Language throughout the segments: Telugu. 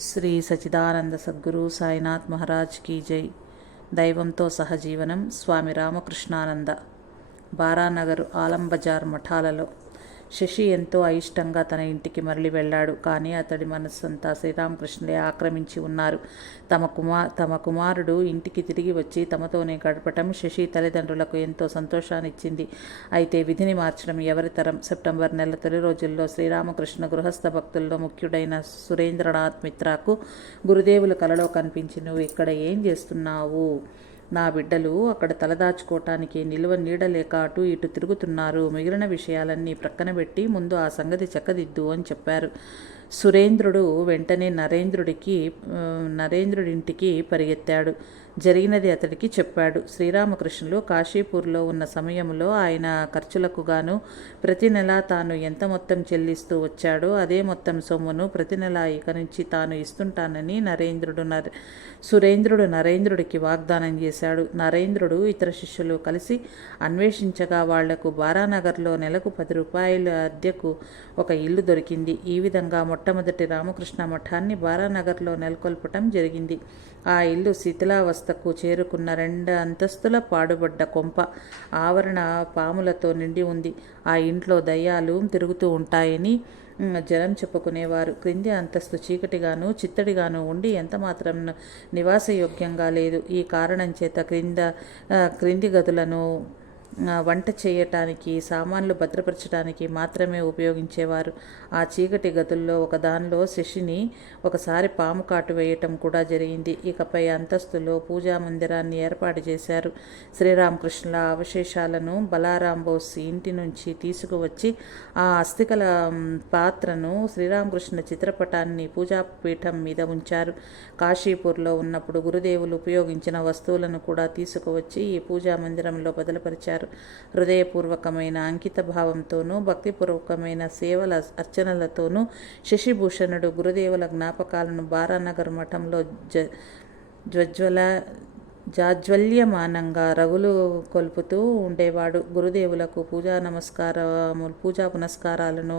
శ్రీ సచిదానంద సద్గురు సాయినాథ్ మహారాజ్ కీ జై. దైవంతో సహజీవనం. స్వామి రామకృష్ణానంద. బారానగర్, ఆలంబజార్ మఠాలలో శశి ఎంతో అయిష్టంగా తన ఇంటికి మరలి వెళ్ళాడు. కానీ అతడి మనస్సంతా శ్రీరామకృష్ణులే ఆక్రమించి ఉన్నారు. తమ కుమారుడు ఇంటికి తిరిగి వచ్చి తమతోనే గడపటం శశి తల్లిదండ్రులకు ఎంతో సంతోషాన్నిచ్చింది. అయితే విధిని మార్చడం ఎవరి తరం? సెప్టెంబర్ నెల తొలి రోజుల్లో శ్రీరామకృష్ణ గృహస్థ భక్తుల్లో ముఖ్యుడైన సురేంద్రనాథ్ మిత్రాకు గురుదేవులు కలలో కనిపించి, "నువ్వు ఇక్కడ ఏం చేస్తున్నావు? నా బిడ్డలు అక్కడ తలదాచుకోవటానికి నిలువ నీడలేక అటు ఇటు తిరుగుతున్నారు. మిగిలిన విషయాలన్నీ ప్రక్కనబెట్టి ముందు ఆ సంగతి చక్కదిద్దు" అని చెప్పారు. సురేంద్రుడు వెంటనే నరేంద్రుడింటికి పరిగెత్తాడు. జరిగినది అతడికి చెప్పాడు. శ్రీరామకృష్ణులు కాశీపూర్లో ఉన్న సమయంలో ఆయన ఖర్చులకు గాను ప్రతి నెలా తాను ఎంత మొత్తం చెల్లిస్తూ వచ్చాడో అదే మొత్తం సొమ్మును ప్రతి నెలా ఇక నుంచి తాను ఇస్తుంటానని సురేంద్రుడు నరేంద్రుడికి వాగ్దానం చేశాడు. నరేంద్రుడు ఇతర శిష్యులు కలిసి అన్వేషించగా వాళ్లకు బారానగర్లో నెలకు 10 రూపాయల అద్దెకు ఒక ఇల్లు దొరికింది. ఈ విధంగా మొట్టమొదటి రామకృష్ణ మఠాన్ని బారానగర్లో నెలకొల్పటం జరిగింది. ఆ ఇల్లు శిథిలావస్థకు చేరుకున్న 2 అంతస్తుల పాడుబడ్డ కొంప. ఆవరణ పాములతో నిండి ఉంది. ఆ ఇంట్లో దయ్యాలు తిరుగుతూ ఉంటాయని జనం చెప్పుకునేవారు. క్రింది అంతస్తు చీకటిగాను చిత్తడిగాను ఉండి ఎంతమాత్రం నివాసయోగ్యంగా లేదు. ఈ కారణం చేత క్రింది గదులను వంట చేయటానికి, సామాన్లు భద్రపరచడానికి మాత్రమే ఉపయోగించేవారు. ఆ చీకటి గదుల్లో ఒకదానిలో శశిని ఒకసారి పాము కాటు వేయటం కూడా జరిగింది. ఇకపై అంతస్తులో పూజా మందిరాన్ని ఏర్పాటు చేశారు. శ్రీరామకృష్ణుల అవశేషాలను బలారాం బోస్ ఇంటి నుంచి తీసుకువచ్చి ఆ అస్థికల పాత్రను, శ్రీరామకృష్ణ చిత్రపటాన్ని పూజాపీఠం మీద ఉంచారు. కాశీపూర్లో ఉన్నప్పుడు గురుదేవులు ఉపయోగించిన వస్తువులను కూడా తీసుకువచ్చి ఈ పూజా మందిరంలో బదలుపరిచారు. హృదయపూర్వకమైన అంకిత భావంతోనూ భక్తిపూర్వకమైన సేవల అర్చనలతోనూ శశిభూషణుడు గురుదేవుల జ్ఞాపకాలను బారానగర్ మఠంలో జాజ్వల్యమానంగా రగులు కొల్పుతూ ఉండేవాడు. గురుదేవులకు పూజా పునస్కారాలను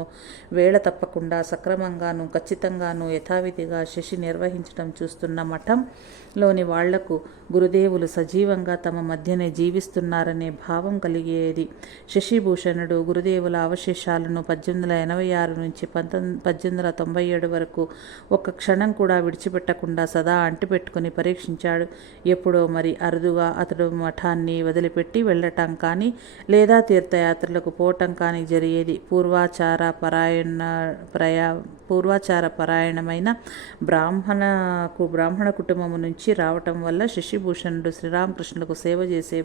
వేళ తప్పకుండా సక్రమంగాను ఖచ్చితంగాను యథావిధిగా శశి నిర్వహించడం చూస్తున్న మఠంలోని వాళ్లకు గురుదేవులు సజీవంగా తమ మధ్యనే జీవిస్తున్నారనే భావం కలిగేది. శశిభూషణుడు గురుదేవుల అవశేషాలను 1886 నుంచి 1897 వరకు ఒక్క క్షణం కూడా విడిచిపెట్టకుండా సదా అంటిపెట్టుకుని పరీక్షించాడు. ఎప్పుడో మరి అరుదుగా అతడు మఠాన్ని వదిలిపెట్టి వెళ్ళటం కానీ లేదా తీర్థయాత్రలకు పోవటం కానీ జరిగేది. పూర్వాచార పరాయణమైన బ్రాహ్మణ కుటుంబము నుంచి రావటం వల్ల శశిభూషణుడు శ్రీరామకృష్ణులకు సేవ చేసే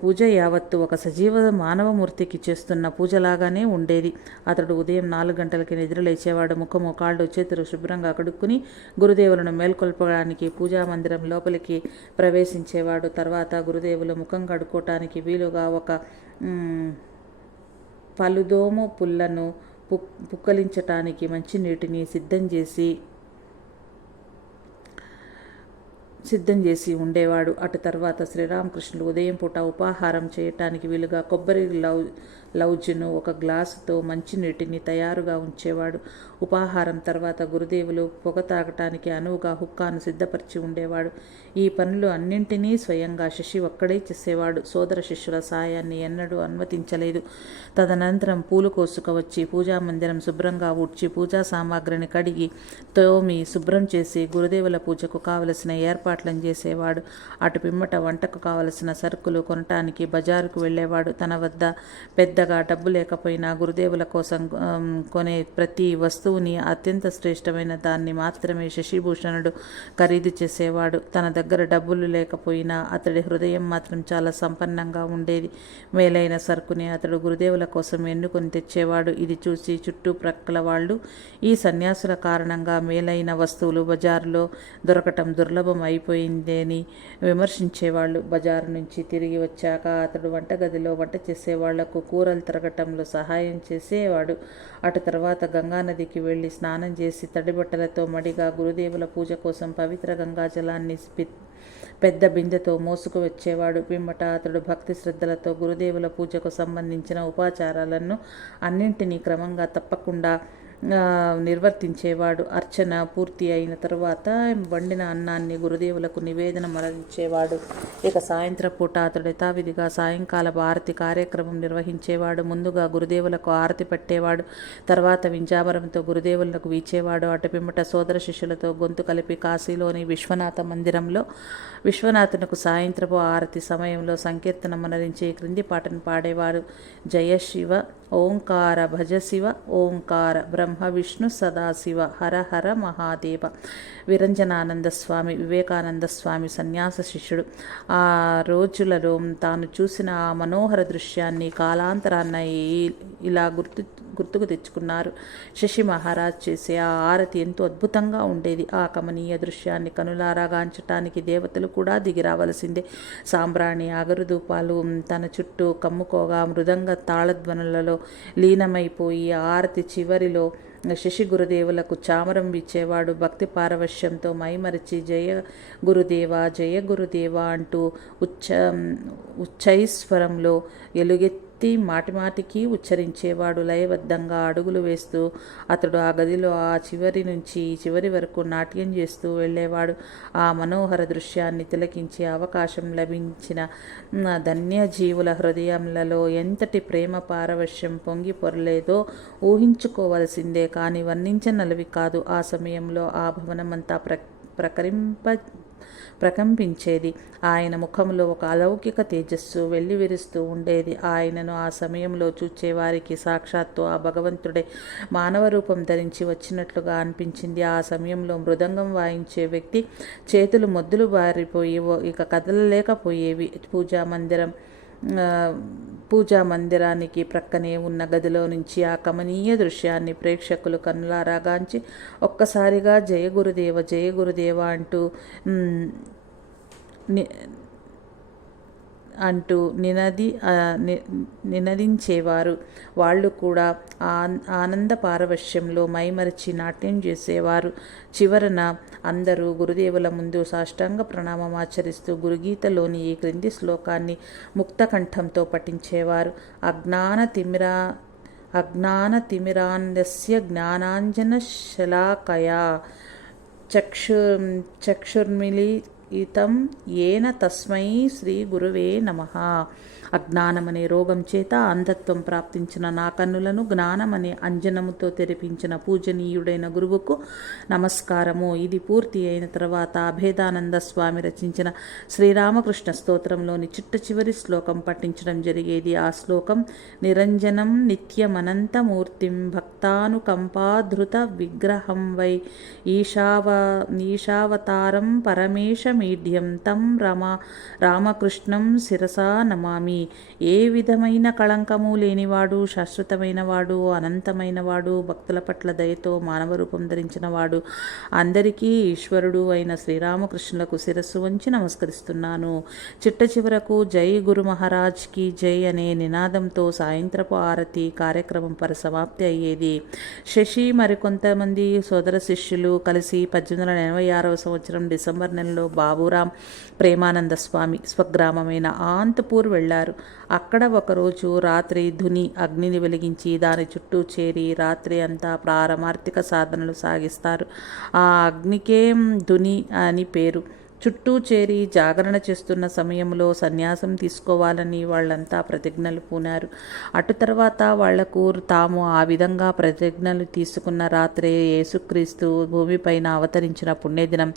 పూజ యావత్తు ఒక సజీవ మానవమూర్తికి చేస్తున్న పూజలాగానే ఉండేది. అతడు ఉదయం 4 గంటలకి నిద్రలేచేవాడు. ముఖము కాళ్ళు చేతులు శుభ్రంగా కడుక్కుని గురుదేవులను మేల్కొల్పడానికి పూజా మందిరం లోపలికి ప్రవేశించేవాడు. తర్వాత గురుదేవులు ముఖం కడుక్కోవటానికి వీలుగా ఒక పలుదోము పుల్లను పుక్కలించటానికి మంచినీటిని సిద్ధం చేసి ఉండేవాడు. అటు తర్వాత శ్రీరామకృష్ణులు ఉదయం పూట ఉపాహారం చేయటానికి వీలుగా కొబ్బరి లౌజును ఒక గ్లాసుతో మంచినీటిని తయారుగా ఉంచేవాడు. ఉపాహారం తర్వాత గురుదేవులు పొగ తాగటానికి అనువుగా హుక్కాను సిద్ధపరిచి ఉండేవాడు. ఈ పనులు అన్నింటినీ స్వయంగా శశి ఒక్కడే చేసేవాడు. సోదర శిష్యుల సాయాన్ని ఎన్నడూ అనుమతించలేదు. తదనంతరం పూలు కోసుకువచ్చి పూజా మందిరం శుభ్రంగా ఊడ్చి పూజా సామాగ్రిని కడిగి తోమి శుభ్రం చేసి గురుదేవుల పూజకు కావలసిన ఏర్పాట్లను చేసేవాడు. అటు పిమ్మట వంటకు కావలసిన సరుకులు కొనటానికి బజారుకు వెళ్ళేవాడు. తన వద్ద పెద్దగా డబ్బు లేకపోయినా గురుదేవుల కోసం కొనే ప్రతి వస్తువుని, అత్యంత శ్రేష్టమైన దాన్ని మాత్రమే శశిభూషణుడు ఖరీదు చేసేవాడు. తన దగ్గర డబ్బులు లేకపోయినా అతడి హృదయం మాత్రం చాలా సంపన్నంగా ఉండేది. మేలైన సరుకుని అతడు గురుదేవుల కోసం ఎన్నుకొని తెచ్చేవాడు. ఇది చూసి చుట్టుప్రక్కల వాళ్ళు ఈ సన్యాసుల కారణంగా మేలైన వస్తువులు బజారులో దొరకటం దుర్లభం అయిపోయిందని విమర్శించేవాళ్ళు. బజారు నుంచి తిరిగి వచ్చాక అతడు వంటగదిలో వంట చేసే వాళ్లకు కూరలు తరగటంలో సహాయం చేసేవాడు. అటు తర్వాత గంగానదికి వెళ్ళి స్నానం చేసి తడిబట్టలతో మడిగా గురుదేవుల పూజ కోసం పవిత్ర గంగా జలాన్ని పెద్ద బిందెతో మోసుకు వచ్చేవాడు. పిమ్మట అతడు భక్తి శ్రద్ధలతో గురుదేవుల పూజకు సంబంధించిన ఉపాచారాలను అన్నింటినీ క్రమంగా తప్పకుండా నిర్వర్తించేవాడు. అర్చన పూర్తి అయిన తరువాత వండిన అన్నాన్ని గురుదేవులకు నివేదన మరణించేవాడు. ఇక సాయంత్రం పూట అతడు యథావిధిగా సాయంకాల ఆరతి కార్యక్రమం నిర్వహించేవాడు. ముందుగా గురుదేవులకు ఆరతి పట్టేవాడు. తర్వాత వింజామరంతో గురుదేవులకు వీచేవాడు. అటు పిమ్మట సోదర శిష్యులతో గొంతు కలిపి కాశీలోని విశ్వనాథ మందిరంలో విశ్వనాథునకు సాయంత్రపు ఆరతి సమయంలో సంకీర్తన మనరించి క్రింది పాటను పాడేవాడు. జయ శివ ఓంకార భజ శివ ఓంకార బ్రహ్మ విష్ణు సదాశివ హర హర మహాదేవ. విరంజనానంద స్వామి వివేకానంద స్వామి సన్యాస శిష్యుడు. ఆ రోజులలో తాను చూసిన ఆ మనోహర దృశ్యాన్ని కాలాంతరాన్న ఇలా గుర్తుకు తెచ్చుకున్నారు. శశి మహారాజ్ చేసే ఆ ఆరతి ఎంతో అద్భుతంగా ఉండేది. ఆ కమనీయ దృశ్యాన్ని కనులారా గాంచటానికి దేవతలు కూడా దిగిరావలసిందే. సాంబ్రాణి అగరుధూపాలు తన చుట్టూ కమ్ముకోగా మృదంగ తాళధ్వనులలో లీనమైపోయి ఆరతి చివరిలో శశి గురుదేవులకు చామరం ఇచ్చేవాడు. భక్తి పారవశ్యంతో మైమరిచి జయ గురుదేవ అంటూ ఉచ్చైస్వరంలో ఎలుగెత్తి మాటిమాటికి ఉచ్చరించేవాడు. లయబద్ధంగా అడుగులు వేస్తూ అతడు ఆ గదిలో ఆ చివరి నుంచి ఈ చివరి వరకు నాట్యం చేస్తూ వెళ్ళేవాడు. ఆ మనోహర దృశ్యాన్ని తిలకించే అవకాశం లభించిన ధన్యజీవుల హృదయంలో ఎంతటి ప్రేమ పారవశ్యం పొంగి పొరలేదో ఊహించుకోవలసిందే, కానీ వర్ణించనలవి కాదు. ఆ సమయంలో ఆ భవనమంతా ప్రకంపించేది. ఆయన ముఖంలో ఒక అలౌకిక తేజస్సు వెల్లివిరుస్తూ ఉండేది. ఆయనను ఆ సమయంలో చూచేవారికి సాక్షాత్తు ఆ భగవంతుడే మానవ రూపం ధరించి వచ్చినట్లుగా అనిపించింది. ఆ సమయంలో మృదంగం వాయించే వ్యక్తి చేతులు మొద్దులు బారిపోయి ఇక కదలలేకపోయేవి. పూజా మందిరానికి ప్రక్కనే ఉన్న గదిలో నుంచి ఆ కమనీయ దృశ్యాన్ని ప్రేక్షకులు కన్నులారాగాంచి ఒక్కసారిగా జయ గురుదేవ అంటూ నినదించేవారు. వాళ్ళు కూడా ఆనంద పారవశ్యంలో మైమరిచి నాట్యం చేసేవారు. చివరన అందరూ గురుదేవుల ముందు సాష్టాంగ ప్రణామం ఆచరిస్తూ గురుగీతలోని ఈ క్రింది శ్లోకాన్ని ముక్తకంఠంతో పఠించేవారు. అజ్ఞానతిమిరాంధస్య జ్ఞానాంజనశలాకయా చక్షుర్మిలితం ఏన తస్మై శ్రీ గురువే నమః. అజ్ఞానమనే రోగం చేత అంధత్వం ప్రాప్తించిన నా కన్నులను జ్ఞానమనే అంజనముతో తెరిపించిన పూజనీయుడైన గురువుకు నమస్కారము. ఇది పూర్తి అయిన తర్వాత అభేదానంద స్వామి రచించిన శ్రీరామకృష్ణ స్తోత్రంలోని చిట్ట చివరి శ్లోకం పఠించడం జరిగేది. ఆ శ్లోకం నిరంజనం నిత్యమనంతమూర్తిం భక్తానుకంపాధృత విగ్రహం వై ఈశావతారం పరమేశమీఢ్యం తం రామకృష్ణం శిరసా నమామి. ఏ విధమైన కళంకము లేనివాడు, శాశ్వతమైనవాడు, అనంతమైనవాడు, భక్తుల పట్ల దయతో మానవ రూపం ధరించినవాడు, అందరికీ ఈశ్వరుడు అయిన శ్రీరామకృష్ణులకు శిరస్సు వంచి నమస్కరిస్తున్నాను. చిట్ట చివరకు జై గురు మహారాజ్కి జై అనే నినాదంతో సాయంత్రపు ఆరతి కార్యక్రమం పరిసమాప్తి అయ్యేది. శశి మరికొంతమంది సోదర శిష్యులు కలిసి 1886వ సంవత్సరం డిసెంబర్ నెలలో బాబురాం ప్రేమానంద స్వామి స్వగ్రామమైన ఆంత్పూర్ వెళ్లారు. అక్కడ ఒకరోజు రాత్రి ధుని అగ్నిని వెలిగించి దాని చుట్టూ చేరి రాత్రి అంతా పారమార్థిక సాధనలు సాగిస్తారు. ఆ అగ్నికే ధుని అని పేరు. చుట్టూ చేరి జాగరణ చేస్తున్న సమయంలో సన్యాసం తీసుకోవాలని వాళ్ళంతా ప్రతిజ్ఞలు పూనారు. అటు తర్వాత వాళ్లకు తాము ఆ విధంగా ప్రతిజ్ఞలు తీసుకున్న రాత్రే యేసుక్రీస్తు భూమిపైన అవతరించిన పుణ్యదినం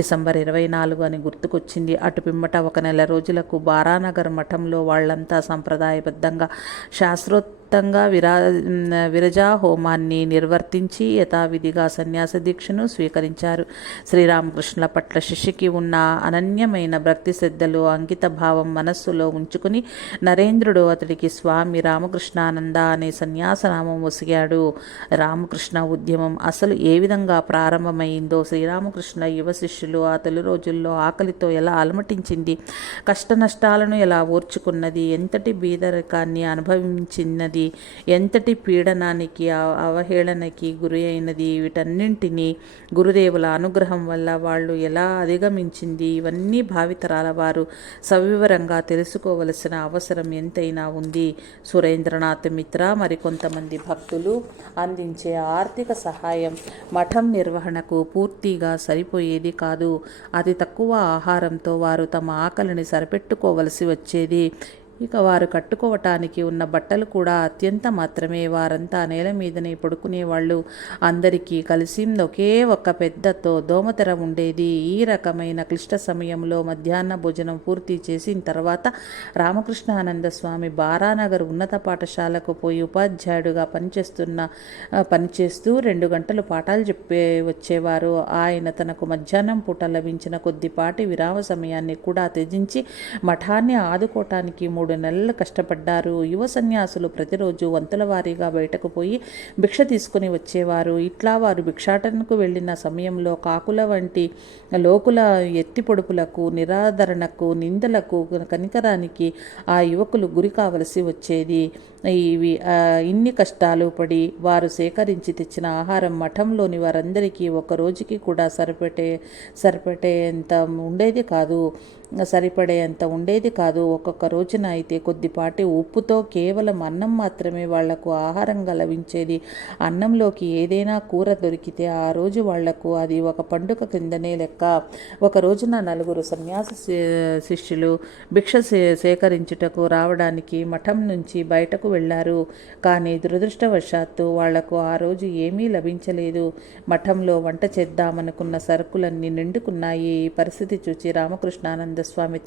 డిసెంబర్ 24 అని గుర్తుకొచ్చింది. అటు పిమ్మట ఒక నెల రోజులకు బారానగర్ మఠంలో వాళ్ళంతా సంప్రదాయబద్ధంగా శాస్త్రోక్తంగా విరజా హోమాన్ని నిర్వర్తించి యథావిధిగా సన్యాస దీక్షను స్వీకరించారు. శ్రీరామకృష్ణుల పట్ల శిష్యుకి ఉన్న అనన్యమైన భక్తి శ్రద్ధలు అంకిత భావం మనస్సులో ఉంచుకుని నరేంద్రుడు అతడికి స్వామి రామకృష్ణానంద అనే సన్యాసనామం ఒసిగాడు. రామకృష్ణ ఉద్యమం అసలు ఏ విధంగా ప్రారంభమైందో, శ్రీరామకృష్ణ యువ శిష్యులు ఆ తొలి రోజుల్లో ఆకలితో ఎలా అలమటించింది, కష్ట నష్టాలను ఎలా ఓర్చుకున్నది, ఎంతటి బీదరికాన్ని అనుభవించినది ఉన్నది, ఎంతటి పీడనానికి అవహేళనకి గురి అయినది. వీటన్నింటినీ గురుదేవుల అనుగ్రహం వల్ల వాళ్ళు ఎలా అధిగమించింది, ఇవన్నీ భావితరాల వారు సవివరంగా తెలుసుకోవలసిన అవసరం ఎంతైనా ఉంది. సురేంద్రనాథ్ మిత్ర మరికొంతమంది భక్తులు అందించే ఆర్థిక సహాయం మఠం నిర్వహణకు పూర్తిగా సరిపోయేది కాదు. అతి తక్కువ ఆహారంతో వారు తమ ఆకలిని సరిపెట్టుకోవలసి వచ్చేది. ఇక వారు కట్టుకోవటానికి ఉన్న బట్టలు కూడా అత్యంత మాత్రమే. వారంతా నేల మీదనే పడుకునేవాళ్ళు. అందరికీ కలిసి ఒకే ఒక్క పెద్దతో దోమతెర ఉండేది. ఈ రకమైన క్లిష్ట సమయంలో మధ్యాహ్న భోజనం పూర్తి చేసిన తర్వాత రామకృష్ణానంద స్వామి బారానగర్ ఉన్నత పాఠశాలకు పోయి ఉపాధ్యాయుడుగా పనిచేస్తూ 2 గంటలు పాఠాలు చెప్పే వచ్చేవారు. ఆయన తనకు మధ్యాహ్నం పూట లభించిన కొద్దిపాటి విరామ సమయాన్ని కూడా త్యజించి మఠాన్ని ఆదుకోవటానికి 3 నెలలు కష్టపడ్డారు. యువ సన్యాసులు ప్రతిరోజు వంతుల వారీగా బయటకు పోయి భిక్ష తీసుకుని వచ్చేవారు. ఇట్లా వారు భిక్షాటనకు వెళ్ళిన సమయంలో కాకుల వంటి లోకుల ఎత్తి పొడుపులకు, నిరాదరణకు, నిందలకు, కనికరానికి ఆ యువకులు గురి కావలసి వచ్చేది. ఇన్ని కష్టాలు పడి వారు సేకరించి తెచ్చిన ఆహారం మఠంలోని వారందరికీ ఒక రోజుకి కూడా సరిపడేంత ఉండేది కాదు. ఒక్కొక్క రోజున అయితే కొద్దిపాటి ఉప్పుతో కేవలం అన్నం మాత్రమే వాళ్లకు ఆహారంగా లభించేది. అన్నంలోకి ఏదైనా కూర దొరికితే ఆ రోజు వాళ్లకు అది ఒక పండుగ కిందనే లెక్క. ఒక రోజున 4 సన్యాస శిష్యులు భిక్ష సేకరించుటకు రావడానికి మఠం నుంచి బయటకు వెళ్లారు. కానీ దురదృష్టవశాత్తు వాళ్లకు ఆ రోజు ఏమీ లభించలేదు. మఠంలో వంట చేద్దామనుకున్న సరుకులన్నీ నిండుకున్నాయి. ఈ పరిస్థితి చూచి రామకృష్ణానంద స్వామి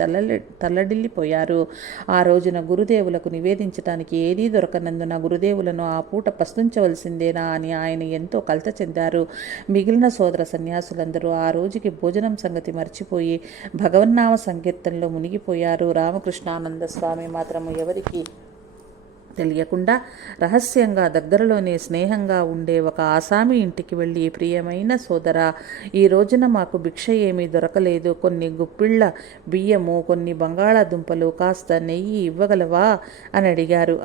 తల్లడిల్లిపోయారు. ఆ రోజున గురుదేవులకు నివేదించడానికి ఏదీ దొరకనందున గురుదేవులను ఆ పూట పస్తుంచవలసిందేనా అని ఆయన ఎంతో కలత చెందారు. మిగిలిన సోదర సన్యాసులందరూ ఆ రోజుకి భోజనం సంగతి మర్చిపోయి భగవన్నామ సంకీర్తనలో మునిగిపోయారు. రామకృష్ణానంద స్వామి మాత్రం ఎవరికి తెలియకుండా రహస్యంగా దగ్గరలోనే స్నేహంగా ఉండే ఒక ఆసామి ఇంటికి వెళ్ళి, ప్రియమైన సోదరా, ఈ రోజున మాకు భిక్ష ఏమీ దొరకలేదు. కొన్ని గుప్పిళ్ళ బియ్యము, కొన్ని బంగాళాదుంపలు, కాస్త నెయ్యి ఇవ్వగలవా అని అడిగారు.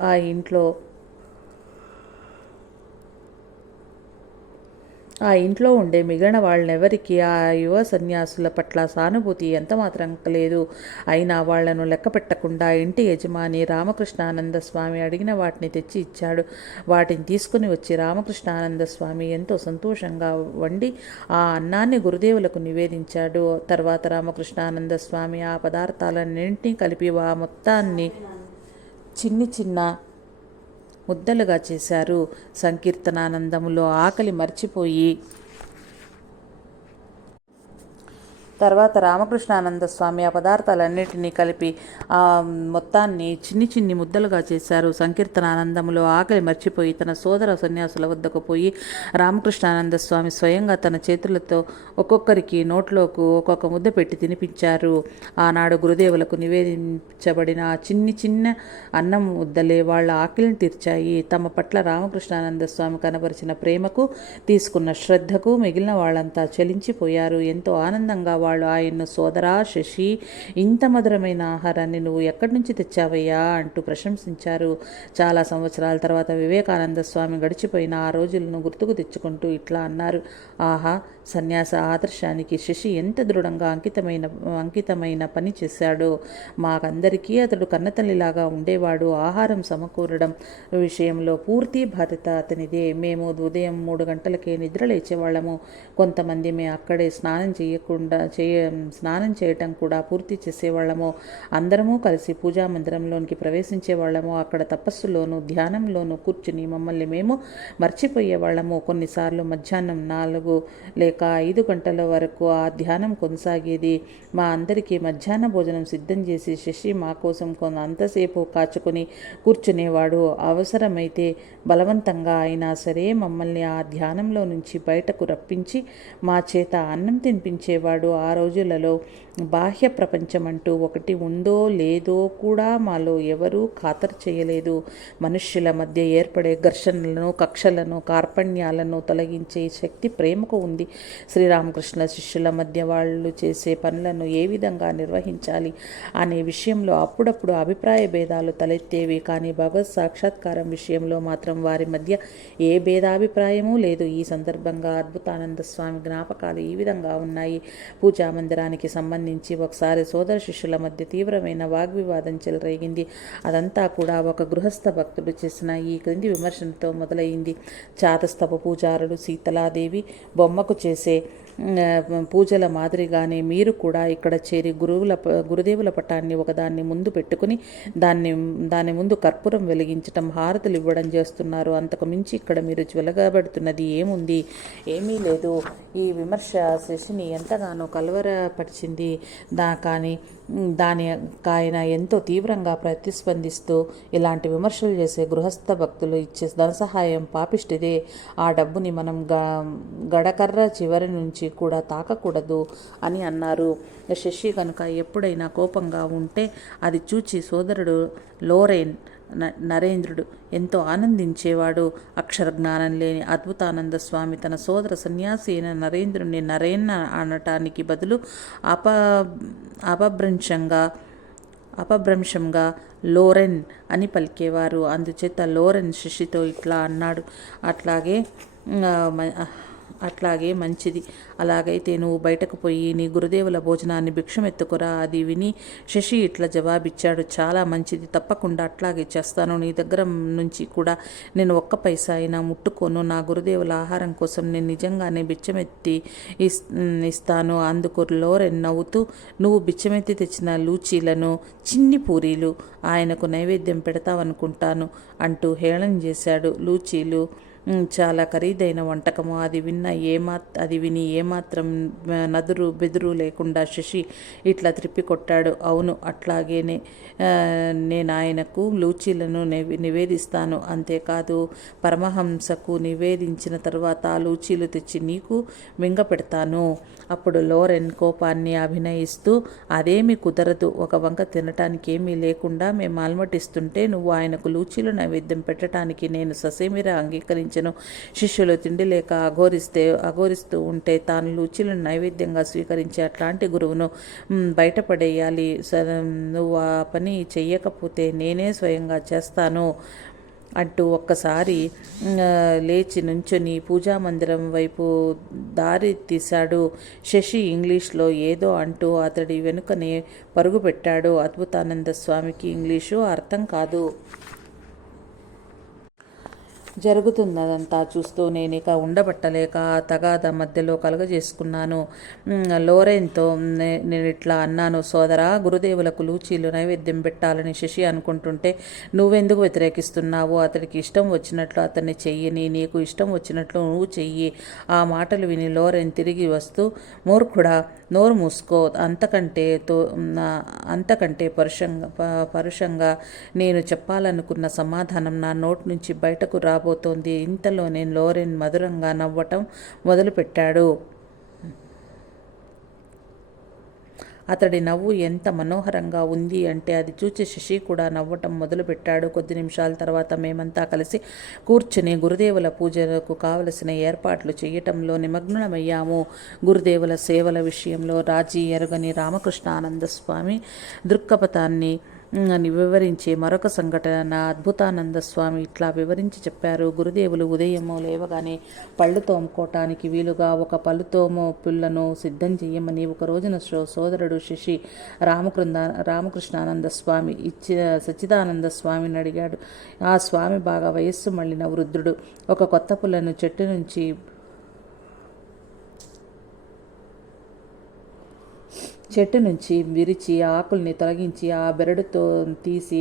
ఆ ఇంట్లో ఉండే మిగిలిన వాళ్ళెవరికి ఆ యువ సన్యాసుల పట్ల సానుభూతి ఎంతమాత్రం లేదు. అయినా వాళ్లను లెక్క పెట్టకుండా ఇంటి యజమాని రామకృష్ణానంద స్వామి అడిగిన వాటిని తెచ్చి ఇచ్చాడు. వాటిని తీసుకుని వచ్చి రామకృష్ణానంద స్వామి ఎంతో సంతోషంగా వండి ఆ అన్నాన్ని గురుదేవులకు నివేదించాడు. తర్వాత రామకృష్ణానంద స్వామి ఆ పదార్థాలన్నింటినీ కలిపి ఆ మొత్తాన్ని చిన్న ముద్దలుగా చేశారు. సంకీర్తనానందములో ఆకలి మర్చిపోయి తర్వాత రామకృష్ణానంద స్వామి ఆ పదార్థాలన్నిటినీ కలిపి ఆ మొత్తాన్ని చిన్ని ముద్దలుగా చేశారు. సంకీర్తనానందములో ఆకలి మర్చిపోయి తన సోదర సన్యాసుల వద్దకు పోయి రామకృష్ణానంద స్వామి స్వయంగా తన చేతులతో ఒక్కొక్కరికి నోట్లోకి ఒక్కొక్క ముద్ద పెట్టి తినిపించారు. ఆనాడు గురుదేవులకు నివేదించబడిన ఆ చిన్న అన్నం ముద్దలే వాళ్ళ ఆకలిని తీర్చాయి. తమ పట్ల రామకృష్ణానంద స్వామి కనబరిచిన ప్రేమకు, తీసుకున్న శ్రద్ధకు మిగిలిన వాళ్ళంతా చలించిపోయారు. ఎంతో ఆనందంగా వాళ్ళు ఆయన్ను, సోదరా శశి, ఇంత మధురమైన ఆహారాన్ని నువ్వు ఎక్కడి నుంచి తెచ్చావయ్యా అంటూ ప్రశంసించారు. చాలా సంవత్సరాల తర్వాత వివేకానంద స్వామి గడిచిపోయిన ఆ రోజులను గుర్తుకు తెచ్చుకుంటూ ఇట్లా అన్నారు. ఆహా, సన్యాస ఆదర్శానికి శశి ఎంత దృఢంగా అంకితమైన పని చేశాడో. మాకందరికీ అతడు కన్నతల్లిలాగా ఉండేవాడు. ఆహారం సమకూరడం విషయంలో పూర్తి బాధ్యత అతనిదే. మేము ఉదయం 3 గంటలకే నిద్ర లేచేవాళ్ళము. కొంతమంది అక్కడే స్నానం చేయటం కూడా పూర్తి చేసేవాళ్ళము. అందరము కలిసి పూజా మందిరంలోనికి ప్రవేశించేవాళ్ళము. అక్కడ తపస్సులోను ధ్యానంలోనూ కూర్చుని మమ్మల్ని మేము మర్చిపోయేవాళ్ళము. కొన్నిసార్లు మధ్యాహ్నం 4 లేక 5 గంటల వరకు ఆ ధ్యానం కొనసాగేది. మా అందరికీ మధ్యాహ్న భోజనం సిద్ధం చేసి శశి మా కోసం అంతసేపు కాచుకొని కూర్చునేవాడు. అవసరమైతే బలవంతంగా అయినా సరే మమ్మల్ని ఆ ధ్యానంలో నుంచి బయటకు రప్పించి మా చేత అన్నం తినిపించేవాడు. ఆ ఆ రోజులలో బాహ్య ప్రపంచం అంటూ ఒకటి ఉందో లేదో కూడా మాలో ఎవరూ ఖాతరు చేయలేదు. మనుష్యుల మధ్య ఏర్పడే ఘర్షణలను, కక్షలను, కార్పణ్యాలను తొలగించే శక్తి ప్రేమకు ఉంది. శ్రీరామకృష్ణ శిష్యుల మధ్య వాళ్ళు చేసే పనులను ఏ విధంగా నిర్వహించాలి అనే విషయంలో అప్పుడప్పుడు అభిప్రాయ భేదాలు తలెత్తేవి. కానీ భగవత్ సాక్షాత్కారం విషయంలో మాత్రం వారి మధ్య ఏ భేదాభిప్రాయమూ లేదు. ఈ సందర్భంగా అద్భుతానంద స్వామి జ్ఞాపకాలు ఈ విధంగా ఉన్నాయి. పూజా మందిరానికి సంబంధించి ఒకసారి సోదర శిష్యుల మధ్య తీవ్రమైన వాగ్వివాదం చెలరేగింది. అదంతా కూడా ఒక గృహస్థ భక్తుడు చేసిన ఈ క్రింది విమర్శనతో మొదలైంది. చాతస్తపు పూజారులు సీతలాదేవి బొమ్మకు చేసే పూజల మాదిరిగానే మీరు కూడా ఇక్కడ చేరి గురుదేవుల పటాన్ని ఒకదాన్ని ముందు పెట్టుకుని దాని ముందు కర్పూరం వెలిగించటం, హారతులు ఇవ్వడం చేస్తున్నారు. అంతకు మించి ఇక్కడ మీరు వెలగబడుతున్నది ఏముంది? ఏమీ లేదు. ఈ విమర్శ శశిని ఎంతగానో కలవరపరిచింది. కానీ ఆయన ఎంతో తీవ్రంగా ప్రతిస్పందిస్తూ, ఇలాంటి విమర్శలు చేసే గృహస్థ భక్తులు ఇచ్చే ధన సహాయం పాపిష్టిదే. ఆ డబ్బుని మనం గడకర్ర చివరి నుంచి కూడా తాకకూడదు అని అన్నారు. శశి కనుక ఎప్పుడైనా కోపంగా ఉంటే అది చూచి సోదరుడు నరేంద్రుడు ఎంతో ఆనందించేవాడు. అక్షర జ్ఞానం లేని అద్భుతానంద స్వామి తన సోదర సన్యాసి అయిన నరేంద్రుని నరేన్న అనటానికి బదులు అపభ్రంశంగా లోరెన్ అని పలికేవారు. అందుచేత లోరెన్ శశితో ఇట్లా అన్నాడు, అట్లాగే మంచిది. అలాగైతే నువ్వు బయటకు పోయి నీ గురుదేవుల భోజనాన్ని భిక్షమెత్తుకురా. అది విని శశి ఇట్లా జవాబిచ్చాడు, చాలా మంచిది, తప్పకుండా అట్లాగే చేస్తాను. నీ దగ్గర నుంచి కూడా నేను ఒక్క పైసా అయినా ముట్టుకోను. నా గురుదేవుల ఆహారం కోసం నేను నిజంగానే బిచ్చమెత్తి ఇస్తాను. అందుకు లోరెన్ నవ్వుతూ, నువ్వు బిచ్చమెత్తి తెచ్చిన లూచీలను, చిన్ని పూరీలు ఆయనకు నైవేద్యం పెడతావనుకుంటాను అంటూ హేళన చేశాడు. లూచీలు చాలా ఖరీదైన వంటకము. అది విని ఏమాత్రం నదురు బెదురు లేకుండా శశి ఇట్లా త్రిప్పికొట్టాడు. అవును, అట్లాగేనే నేను ఆయనకు లూచీలను నివేదిస్తాను. అంతేకాదు, పరమహంసకు నివేదించిన తర్వాత ఆ లూచీలు తెచ్చి నీకు మింగ పెడతాను. అప్పుడు లోరెన్ కోపాన్ని అభినయిస్తూ, అదేమీ కుదరదు. ఒక వంక తినటానికి ఏమీ లేకుండా మేము అలమటిస్తుంటే నువ్వు ఆయనకు లూచీలు నైవేద్యం పెట్టడానికి నేను ససేమిరా అంగీకరించాను. శిష్యులు తిండి లేక అఘోరిస్తూ ఉంటే తాను లూచీలను నైవేద్యంగా స్వీకరించి అట్లాంటి గురువును బయటపడేయాలి. నువ్వు ఆ పని చెయ్యకపోతే నేనే స్వయంగా చేస్తాను అంటూ ఒక్కసారి లేచి నుంచుని పూజామందిరం వైపు దారి తీశాడు. శశి ఇంగ్లీష్లో ఏదో అంటూ అతడి వెనుకనే పరుగుపెట్టాడు. అద్భుతానంద స్వామికి ఇంగ్లీషు అర్థం కాదు. జరుగుతున్నదంతా చూస్తూ నేనిక ఉండబట్టలేక తగాద మధ్యలో కలుగజేసుకున్నాను. లోరెన్తో నేను ఇట్లా అన్నాను, సోదరా, గురుదేవులకు లూచీలు నైవేద్యం పెట్టాలని శశి అనుకుంటుంటే నువ్వెందుకు వ్యతిరేకిస్తున్నావు? అతడికి ఇష్టం వచ్చినట్లు అతన్ని చెయ్యని, నీకు ఇష్టం వచ్చినట్లు నువ్వు చెయ్యి. ఆ మాటలు విని లోరెన్ తిరిగి వస్తూ, మూర్ఖుడా, నోరు మూసుకో. అంతకంటే పరుషంగా నేను చెప్పాలనుకున్న సమాధానం నా నోటి నుంచి బయటకు రాబోతోంది. ఇంతలోనే లోరెన్ మధురంగా నవ్వటం మొదలుపెట్టాడు. అతడి నవ్వు ఎంత మనోహరంగా ఉంది అంటే అది చూచి శశి కూడా నవ్వటం మొదలుపెట్టాడు. కొద్ది నిమిషాల తర్వాత మేమంతా కలిసి కూర్చుని గురుదేవుల పూజలకు కావలసిన ఏర్పాట్లు చేయటంలో నిమగ్నమయ్యాము. గురుదేవుల సేవల విషయంలో రాజీ ఎరుగని రామకృష్ణానంద స్వామి దృక్పథాన్ని వివరించే మరొక సంఘటన అద్భుతానంద స్వామి ఇట్లా వివరించి చెప్పారు. గురుదేవులు ఉదయము లేవగానే పళ్ళు తోముకోవటానికి వీలుగా ఒక పళ్ళుతోము పిల్లను సిద్ధం చెయ్యమని ఒక రోజున సోదరుడు శశి రామకృష్ణానంద స్వామి సచ్చిదానంద స్వామిని అడిగాడు. ఆ స్వామి బాగా వయస్సు మళ్ళిన వృద్ధుడు. ఒక కొత్త పుల్లను చెట్టు నుంచి విరిచి ఆకుల్ని తొలగించి ఆ బెరడు తీసి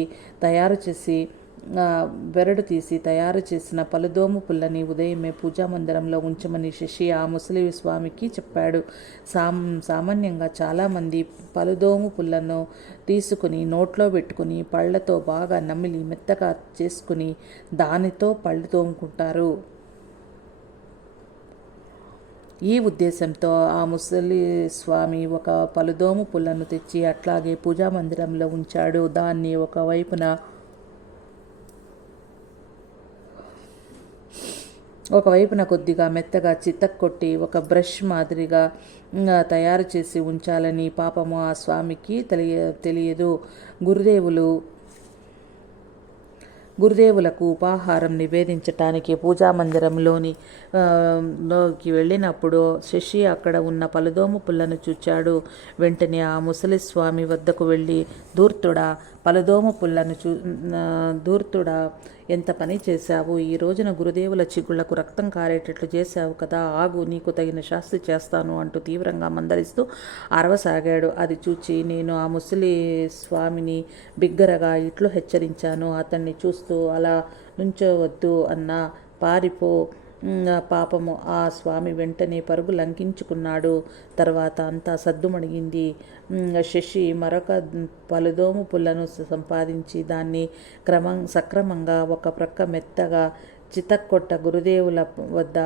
తయారు చేసిన పలుదోము పుల్లని ఉదయమే పూజామందిరంలో ఉంచమని శశి ఆ ముసలి స్వామికి చెప్పాడు. సామాన్యంగా చాలామంది పలుదోము పుల్లను తీసుకుని నోట్లో పెట్టుకుని పళ్ళతో బాగా నమిలి మెత్తగా చేసుకుని దానితో పళ్ళు తోముకుంటారు. ఈ ఉద్దేశంతో ఆ ముసలి స్వామి ఒక పలుదోము పుల్లను తెచ్చి అట్లాగే పూజా మందిరంలో ఉంచాడు. దాన్ని ఒకవైపున కొద్దిగా మెత్తగా చితక్కొట్టి ఒక బ్రష్ మాదిరిగా తయారు చేసి ఉంచాలని పాపము ఆ స్వామికి తెలియదు. గురుదేవులకు ఉపాహారం నివేదించటానికి పూజామందిరంలోకి వెళ్ళినప్పుడు శశి అక్కడ ఉన్న పలుదోమ పుల్లను చూచాడు. వెంటనే ఆ ముసలి స్వామి వద్దకు వెళ్ళి, పలుదోమ పుల్లను దూర్తుడా, ఎంత పని చేశావు! ఈ రోజున గురుదేవుల చిగుళ్లకు రక్తం కారేటట్లు చేశావు కదా, ఆగు, నీకు తగిన శాస్తి చేస్తాను అంటూ తీవ్రంగా మందలిస్తూ అరవసాగాడు. అది చూచి నేను ఆ ముసలి స్వామిని బిగ్గరగా ఇట్లు హెచ్చరించాను. అతన్ని చూస్తూ అలా నుంచోవద్దు అన్నా, పారిపో. పాపము ఆ స్వామి వెంటనే పరుగు లంకించుకున్నాడు. తర్వాత అంతా సద్దుమణిగింది. శశి మరొక పలుదోము పుల్లను సంపాదించి దాన్ని సక్రమంగా ఒక ప్రక్క మెత్తగా చితక్కొట్ట గురుదేవుల వద్ద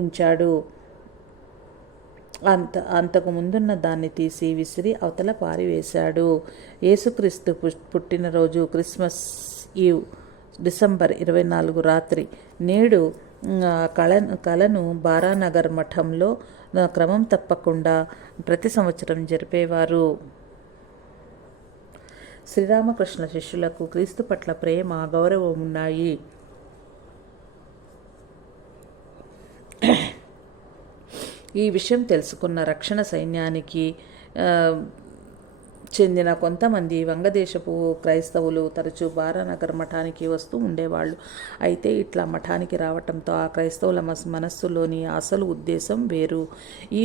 ఉంచాడు. అంతకు ముందున్న దాన్ని తీసి విసిరి అవతల పారివేశాడు. యేసుక్రీస్తు పుట్టినరోజు క్రిస్మస్ ఈవ్, డిసెంబర్ 24 రాత్రి. నేడు కళను బారానగర్ మఠంలో క్రమం తప్పకుండా ప్రతి సంవత్సరం జరిపేవారు. శ్రీరామకృష్ణ శిష్యులకు క్రీస్తు పట్ల ప్రేమ, గౌరవం ఉన్నాయి. ఈ విషయం తెలుసుకున్న రక్షణ సైన్యానికి చెందిన కొంతమంది వంగదేశపు క్రైస్తవులు తరచూ బారానగర్ మఠానికి వస్తూ ఉండేవాళ్ళు. అయితే ఇట్లా మఠానికి రావటంతో ఆ క్రైస్తవుల మనస్సులోని అసలు ఉద్దేశం వేరు. ఈ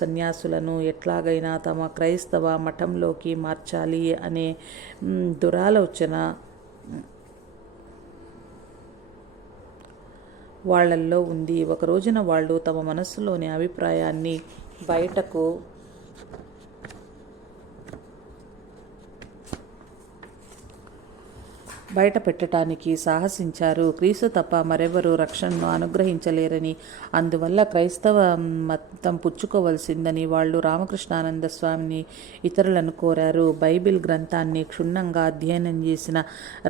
సన్యాసులను ఎట్లాగైనా తమ క్రైస్తవ మఠంలోకి మార్చాలి అనే దురాలోచన వాళ్ళల్లో ఉంది. ఒక రోజున వాళ్ళు తమ మనస్సులోని అభిప్రాయాన్ని బయట పెట్టడానికి సాహసించారు. క్రీస్తు తప్ప మరెవరూ రక్షణను అనుగ్రహించలేరని, అందువల్ల క్రైస్తవ మతం పుచ్చుకోవలసిందని వాళ్ళు రామకృష్ణానంద స్వామిని ఇతరులను కోరారు. బైబిల్ గ్రంథాన్ని క్షుణ్ణంగా అధ్యయనం చేసిన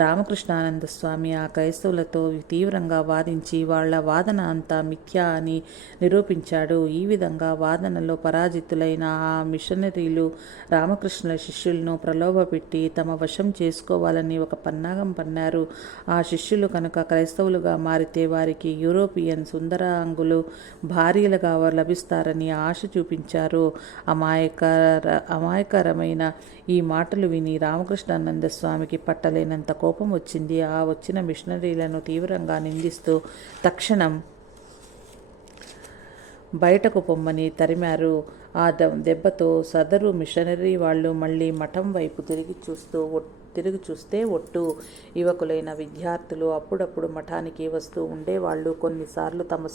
రామకృష్ణానంద స్వామి ఆ క్రైస్తవులతో తీవ్రంగా వాదించి వాళ్ళ వాదన అంతా మిథ్యా అని నిరూపించాడు. ఈ విధంగా వాదనలో పరాజితులైన ఆ మిషనరీలు రామకృష్ణుల శిష్యులను ప్రలోభపెట్టి తమ వశం చేసుకోవాలని ఒక పన్నాగం పన్నారు. ఆ శిష్యులు కనుక క్రైస్తవులుగా మారితే వారికి యూరోపియన్ సుందరాంగులు భార్యలుగా లభిస్తారని ఆశ చూపించారు. అమాయకరమైన ఈ మాటలు విని రామకృష్ణానంద స్వామికి పట్టలేనంత కోపం వచ్చింది. ఆ వచ్చిన మిషనరీలను తీవ్రంగా నిందిస్తూ తక్షణం బయటకు పొమ్మని తరిమారు. ఆ దెబ్బతో సదరు మిషనరీ వాళ్ళు మళ్ళీ మఠం వైపు తిరిగి చూస్తే ఒట్టు. యువకులైన విద్యార్థులు అప్పుడప్పుడు మఠానికి వస్తూ ఉండేవాళ్ళు. కొన్నిసార్లు తమ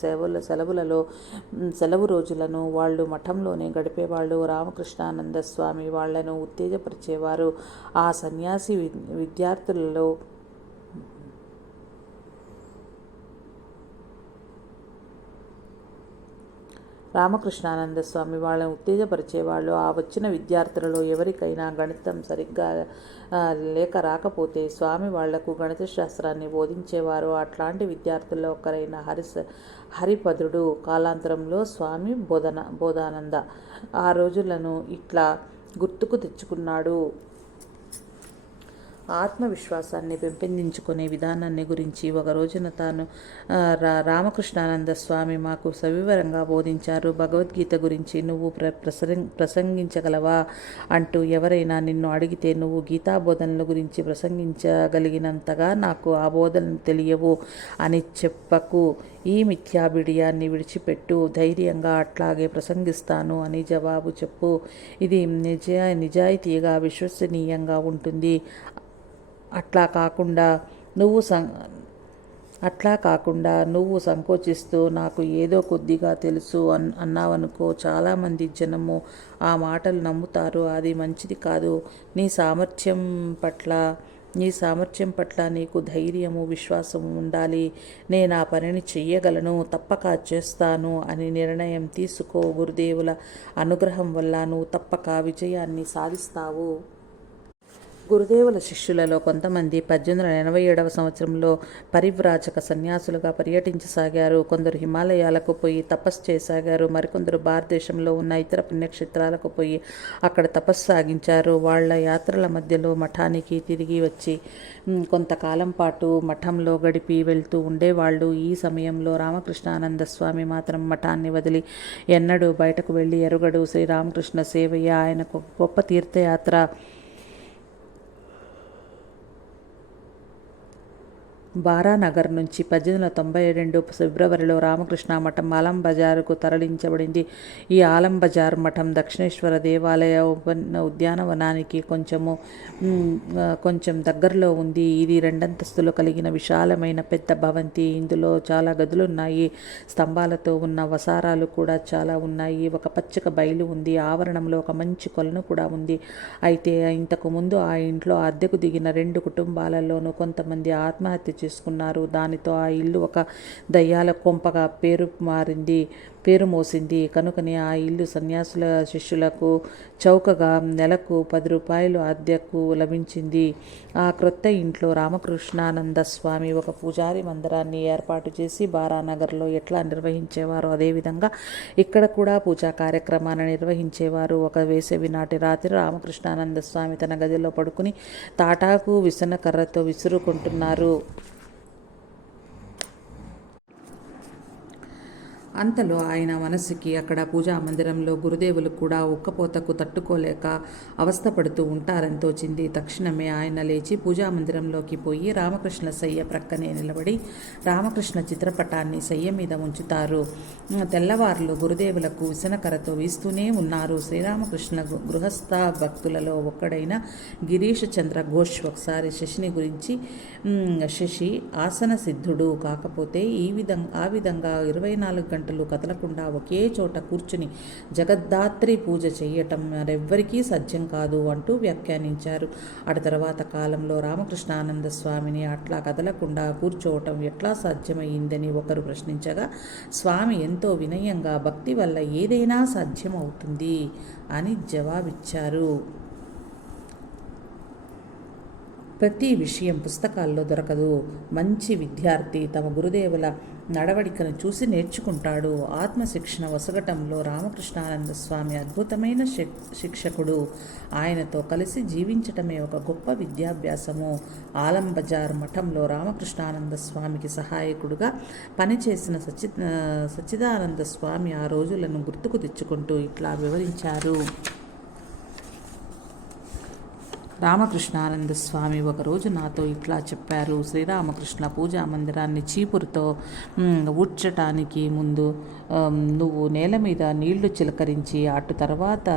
సెలవు రోజులను వాళ్ళు మఠంలోనే గడిపేవాళ్ళు. రామకృష్ణానంద స్వామి వాళ్లను ఉత్తేజపరిచేవారు. ఆ సన్యాసి విద్యార్థులలో రామకృష్ణానంద స్వామి వాళ్ళని ఉత్తేజపరిచేవాళ్ళు. ఆ వచ్చిన విద్యార్థులలో ఎవరికైనా గణితం సరిగ్గా రాకపోతే స్వామి వాళ్లకు గణిత శాస్త్రాన్ని బోధించేవారు. అట్లాంటి విద్యార్థుల్లో ఒకరైన హరిపదుడు కాలాంతరంలో స్వామి బోధానంద ఆ రోజులను ఇట్లా గుర్తుకు తెచ్చుకున్నాడు. ఆత్మవిశ్వాసాన్ని పెంపొందించుకునే విధానాన్ని గురించి ఒక రోజున తాను రామకృష్ణానంద స్వామి మాకు సవివరంగా బోధించారు. భగవద్గీత గురించి నువ్వు ప్రసంగించగలవా అంటూ ఎవరైనా నిన్ను అడిగితే నువ్వు గీతా బోధనల గురించి ప్రసంగించగలిగినంతగా నాకు ఆ బోధనలు తెలియవు అని చెప్పకు. ఈ మిథ్యాభిడియాన్ని విడిచిపెట్టు. ధైర్యంగా అట్లాగే ప్రసంగిస్తాను అని జవాబు చెప్పు. ఇది నిజాయితీగా విశ్వసనీయంగా ఉంటుంది. అట్లా కాకుండా నువ్వు సంకోచిస్తూ నాకు ఏదో కొద్దిగా తెలుసు అన్నావనుకో, చాలామంది జనము ఆ మాటలు నమ్ముతారు. అది మంచిది కాదు. నీ సామర్థ్యం పట్ల నీ సామర్థ్యం పట్ల నీకు ధైర్యము విశ్వాసము ఉండాలి. నేను ఆ పనిని చెయ్యగలను, తప్పక చేస్తాను అని నిర్ణయం తీసుకో. గురుదేవుల అనుగ్రహం వల్ల నువ్వు తప్పక విజయాన్ని సాధిస్తావు. గురుదేవుల శిష్యులలో కొంతమంది 1887 సంవత్సరంలో పరివ్రాజక సన్యాసులుగా పర్యటించసాగారు. కొందరు హిమాలయాలకు పోయి తపస్సు చేయసాగారు. మరికొందరు భారతదేశంలో ఉన్న ఇతర పుణ్యక్షేత్రాలకు పోయి అక్కడ తపస్సు సాగించారు. వాళ్ళ యాత్రల మధ్యలో మఠానికి తిరిగి వచ్చి కొంతకాలం పాటు మఠంలో గడిపి వెళ్తూ ఉండేవాళ్ళు. ఈ సమయంలో రామకృష్ణానంద స్వామి మాత్రం మఠాన్ని వదిలి ఎన్నడూ బయటకు వెళ్ళి ఎరుగడు. శ్రీరామకృష్ణ సేవయ్య ఆయనకు గొప్ప తీర్థయాత్ర. బారానగర్ నుంచి 1892 ఫిబ్రవరిలో రామకృష్ణ మఠం ఆలం బజారుకు తరలించబడింది. ఈ ఆలం బజార్ మఠం దక్షిణేశ్వర దేవాలయ ఉద్యానవనానికి కొంచెం దగ్గరలో ఉంది. ఇది 2 అంతస్తులు కలిగిన విశాలమైన పెద్ద భవంతి. ఇందులో చాలా గదులున్నాయి. స్తంభాలతో ఉన్న వసారాలు కూడా చాలా ఉన్నాయి. ఒక పచ్చిక బయలు ఉంది. ఆవరణంలో ఒక మంచి కొలను కూడా ఉంది. అయితే ఇంతకు ముందు ఆ ఇంట్లో అద్దెకు దిగిన 2 కుటుంబాలలోనూ కొంతమంది ఆత్మహత్య చేసుకున్నారు. దానితో ఆ ఇల్లు ఒక దయ్యాల కొంపగా పేరు మోసింది. కనుకనే ఆ ఇల్లు సన్యాసుల శిష్యులకు చౌకగా నెలకు 10 రూపాయలు అద్దెకు లభించింది. ఆ క్రొత్త ఇంట్లో రామకృష్ణానంద స్వామి ఒక పూజారి మందిరాన్ని ఏర్పాటు చేసి బారానగర్లో ఎట్లా నిర్వహించేవారో అదేవిధంగా ఇక్కడ కూడా పూజా కార్యక్రమాన్ని నిర్వహించేవారు. ఒక వేసవి నాటి రాత్రి రామకృష్ణానంద స్వామి తన గదిలో పడుకుని తాటాకు విసన కర్రతో విసురుకుంటున్నారు. అంతలో ఆయన మనసుకి అక్కడ పూజా మందిరంలో గురుదేవులు కూడా ఉక్కపోతకు తట్టుకోలేక అవస్థపడుతూ ఉంటారని తోచింది. తక్షణమే ఆయన లేచి పూజా మందిరంలోకి పోయి రామకృష్ణ శయ్య ప్రక్కనే నిలబడి రామకృష్ణ చిత్రపటాన్ని శయ్య మీద ఉంచుతారు. తెల్లవారులు గురుదేవులకు విసనకరతో వీస్తూనే ఉన్నారు. శ్రీరామకృష్ణ గృహస్థ భక్తులలో ఒక్కడైన గిరీష్ చంద్ర ఘోష్ ఒకసారి శశిని గురించి, శశి ఆసన సిద్ధుడు కాకపోతే ఆ విధంగా 24 గంటలు కదలకుండా ఒకే చోట కూర్చుని జగద్ధాత్రి పూజ చేయటం మరెవ్వరికీ సాధ్యం కాదు అంటూ వ్యాఖ్యానించారు. అటు తర్వాత కాలంలో రామకృష్ణానంద స్వామిని అట్లా కదలకుండా కూర్చోవటం ఎట్లా సాధ్యమయ్యిందని ఒకరు ప్రశ్నించగా స్వామి ఎంతో వినయంగా భక్తి వల్ల ఏదైనా సాధ్యమవుతుంది అని జవాబిచ్చారు. ప్రతి విషయం పుస్తకాల్లో దొరకదు. మంచి విద్యార్థి తమ గురుదేవుల నడవడికను చూసి నేర్చుకుంటాడు. ఆత్మశిక్షణ వసగటంలో రామకృష్ణానంద స్వామి అద్భుతమైన శిక్షకుడు. ఆయనతో కలిసి జీవించటమే ఒక గొప్ప విద్యాభ్యాసము. ఆలం బజార్ మఠంలో రామకృష్ణానంద స్వామికి సహాయకుడుగా పనిచేసిన సచ్చిదానంద స్వామి ఆ రోజులను గుర్తుకు తెచ్చుకుంటూ ఇట్లా వివరించారు. రామకృష్ణానంద స్వామి ఒకరోజు నాతో ఇట్లా చెప్పారు. శ్రీరామకృష్ణ పూజా మందిరాన్ని చీపురుతో ఊడ్చటానికి ముందు నువ్వు నేల మీద నీళ్లు చిలకరించి అటు తర్వాత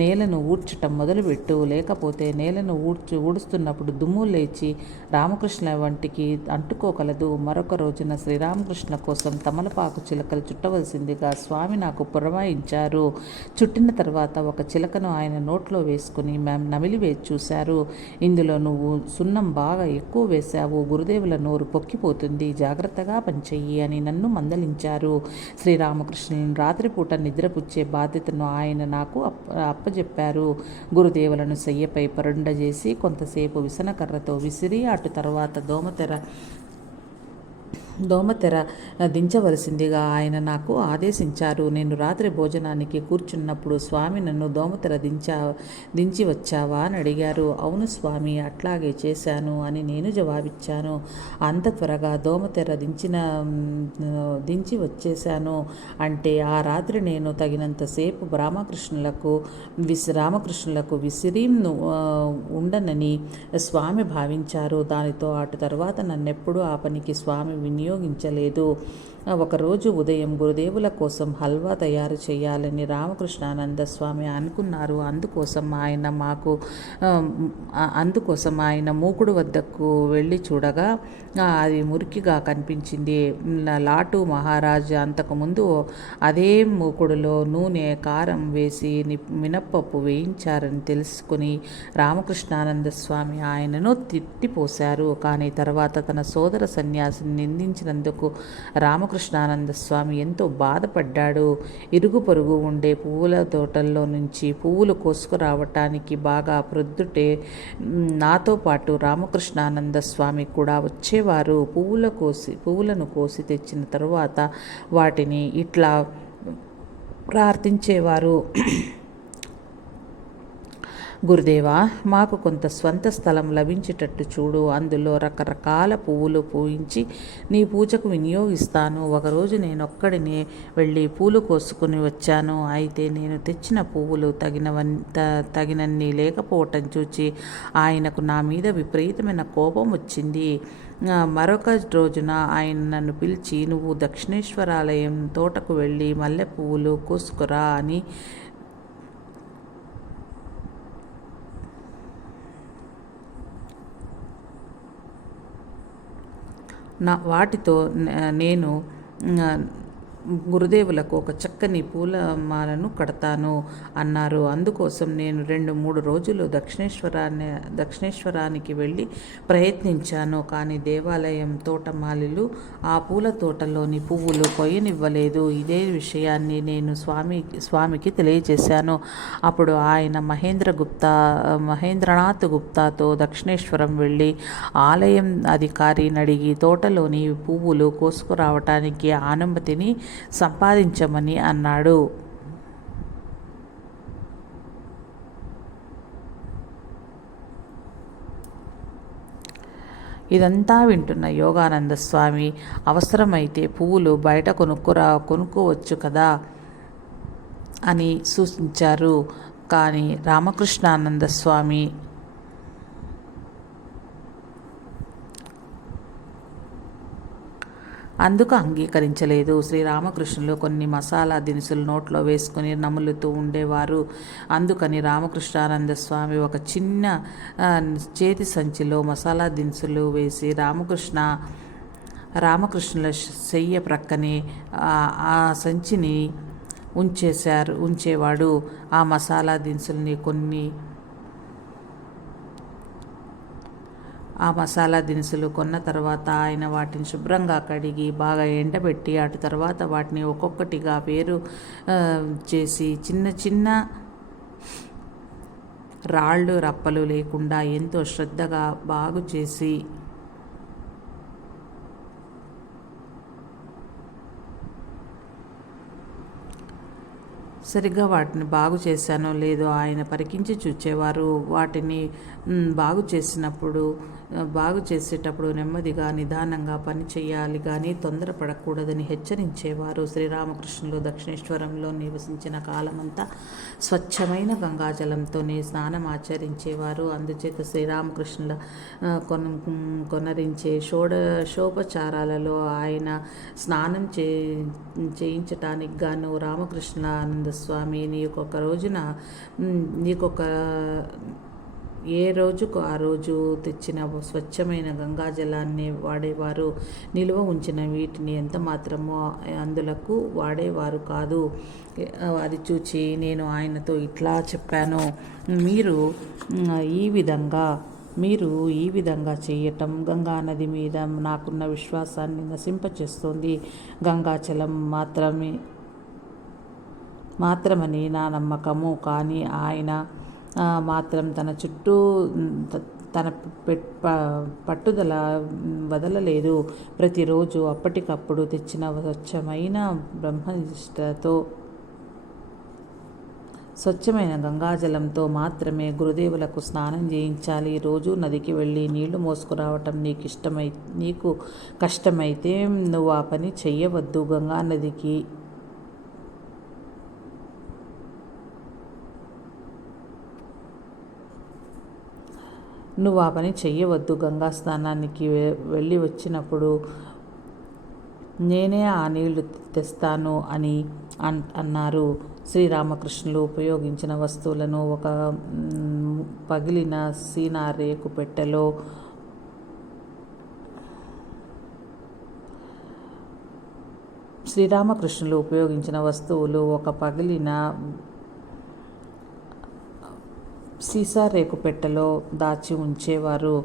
నేలను ఊడ్చటం మొదలుపెట్టు. లేకపోతే నేలను ఊడుస్తున్నప్పుడు దుమ్ము లేచి రామకృష్ణ వంటికి అంటుకోగలదు. మరొక రోజున శ్రీరామకృష్ణ కోసం తమలపాకు చిలకలు చుట్టవలసిందిగా స్వామి నాకు పురమాయించారు. చుట్టిన తర్వాత ఒక చిలకను ఆయన నోట్లో వేసుకుని నమిలివేసి చూశారు. ఇందులో నువ్వు సున్నం బాగా ఎక్కువ వేశావు. గురుదేవుల నోరు పొక్కిపోతుంది. జాగ్రత్తగా పనిచెయ్యి అని నన్ను మందలించారు. శ్రీరామకృష్ణులను రాత్రిపూట నిద్రపుచ్చే బాధ్యతను ఆయన నాకు అప్పజెప్పారు. గురుదేవులను శయ్యపై పరుండజేసి కొంతసేపు విసనకర్రతో విసిరి అటు తర్వాత దోమతెర దించవలసిందిగా ఆయన నాకు ఆదేశించారు. నేను రాత్రి భోజనానికి కూర్చున్నప్పుడు స్వామి నన్ను దోమతెర దించి వచ్చావా అని అడిగారు. అవును స్వామి, అట్లాగే చేశాను అని నేను జవాబిచ్చాను. అంత త్వరగా దోమతెర దించి వచ్చేశాను అంటే ఆ రాత్రి నేను తగినంతసేపు రామకృష్ణులకు విసిరి ఉండనని స్వామి భావించారు. దానితో అటు తర్వాత నన్నెప్పుడు ఆ పనికి స్వామి వినియోగించలేదు. ఒకరోజు ఉదయం గురుదేవుల కోసం హల్వా తయారు చేయాలని రామకృష్ణానంద స్వామి అనుకున్నారు. అందుకోసం ఆయన మూకుడు వద్దకు వెళ్ళి చూడగా అది మురికిగా కనిపించింది. లాటు మహారాజ్ అంతకుముందు అదే మూకుడులో నూనె, కారం వేసి మినప్పప్పు వేయించారని తెలుసుకుని రామకృష్ణానంద స్వామి ఆయనను తిట్టిపోశారు. కానీ తర్వాత తన సోదర సన్యాసిని నిందించినందుకు రామకృష్ణానంద స్వామి ఎంతో బాధపడ్డాడు. ఇరుగు పొరుగు ఉండే పువ్వుల తోటల్లో నుంచి పువ్వులు కోసుకురావటానికి బాగా ప్రొద్దుటే నాతో పాటు రామకృష్ణానంద స్వామి కూడా వచ్చేవారు. పువ్వులను కోసి తెచ్చిన తరువాత వాటిని ఇట్లా ప్రార్థించేవారు: గురుదేవా, మాకు కొంత స్వంత స్థలం లభించేటట్టు చూడు. అందులో రకరకాల పువ్వులు పూయించి నీ పూజకు వినియోగిస్తాను. ఒకరోజు నేనొక్కడినే వెళ్ళి పూలు కోసుకుని వచ్చాను. అయితే నేను తెచ్చిన పువ్వులు తగినన్ని లేకపోవటం చూచి ఆయనకు నా మీద విపరీతమైన కోపం వచ్చింది. మరొక రోజున ఆయన నన్ను పిలిచి, నువ్వు దక్షిణేశ్వరాలయం తోటకు వెళ్ళి మల్లె పువ్వులు కోసుకురా అని వాటితో నేను గురుదేవులకు ఒక చక్కని పూలమాలను కడతాను అన్నారు. అందుకోసం నేను 2-3 రోజులు దక్షిణేశ్వరానికి వెళ్ళి ప్రయత్నించాను. కానీ దేవాలయం తోటమాలిలు ఆ పూల తోటలోని పువ్వులు కొయ్యనివ్వలేదు. ఇదే విషయాన్ని నేను స్వామికి తెలియజేశాను. అప్పుడు ఆయన మహేంద్రనాథ్ గుప్తాతో దక్షిణేశ్వరం వెళ్ళి ఆలయం అధికారిని అడిగి తోటలోని పువ్వులు కోసుకురావటానికి అనుమతిని సంపాదించమని అన్నాడు. ఇదంతా వింటున్న యోగానంద స్వామి, అవసరమైతే పువ్వులు బయట కొనుక్కోవచ్చు కదా అని సూచించారు. కానీ రామకృష్ణానంద స్వామి అందుకు అంగీకరించలేదు. శ్రీరామకృష్ణులు కొన్ని మసాలా దినుసులు నోట్లో వేసుకుని నములుతూ ఉండేవారు. అందుకని రామకృష్ణానంద స్వామి ఒక చిన్న చేతి సంచిలో మసాలా దినుసులు వేసి రామకృష్ణుల శయ్య ప్రక్కనే ఆ సంచిని ఉంచేవాడు. ఆ మసాలా దినుసులు కొన్న తర్వాత ఆయన వాటిని శుభ్రంగా కడిగి బాగా ఎండబెట్టి అటు తర్వాత వాటిని ఒక్కొక్కటిగా వేరు చేసి చిన్న చిన్న రాళ్ళు రప్పలు లేకుండా ఎంతో శ్రద్ధగా బాగు చేసి సరిగ్గా వాటిని బాగు చేశానో లేదో ఆయన పరికించి చూచేవారు. వాటిని బాగు చేసేటప్పుడు నెమ్మదిగా నిదానంగా పని చేయాలి కానీ తొందరపడకూడదని హెచ్చరించేవారు. శ్రీరామకృష్ణులు దక్షిణేశ్వరంలో నివసించిన కాలమంతా స్వచ్ఛమైన గంగాజలంతోనే స్నానం ఆచరించేవారు. అందుచేత శ్రీరామకృష్ణుల కొనరించే షోపచారాలలో ఆయన స్నానం చేయించటానికి గాను రామకృష్ణానంద స్వామి ఏ రోజుకు ఆ రోజు తెచ్చిన స్వచ్ఛమైన గంగాజలాన్ని వాడేవారు. నిల్వ ఉంచిన వీటిని ఎంత మాత్రమో అందులకు వాడేవారు కాదు. అది చూచి నేను ఆయనతో ఇట్లా చెప్పాను: మీరు ఈ విధంగా చేయటం గంగానది మీద నాకున్న విశ్వాసాన్ని నశింపచేస్తోంది. గంగాచలం మాత్రమని నా నమ్మకము. కానీ ఆయన మాత్రం తన పట్టుదల వదలలేదు. ప్రతిరోజు అప్పటికప్పుడు తెచ్చిన స్వచ్ఛమైన బ్రహ్మనిష్టతో స్వచ్ఛమైన గంగాజలంతో మాత్రమే గురుదేవులకు స్నానం చేయించాలి. రోజు నదికి వెళ్ళి నీళ్లు మోసుకురావటం నీకు కష్టమైతే నువ్వు ఆ పని చెయ్యవద్దు. గంగానదికి గంగా స్నానానికి వెళ్ళి వచ్చినప్పుడు నేనే ఆ నీళ్లు తెస్తాను అని అన్నారు. శ్రీరామకృష్ణులు ఉపయోగించిన వస్తువులను ఒక పగిలిన సీనా రేకు పెట్టెలో శ్రీరామకృష్ణులు ఉపయోగించిన వస్తువులు ఒక పగిలిన సీసా రేకు పెట్టెలో దాచి ఉంచేవారు.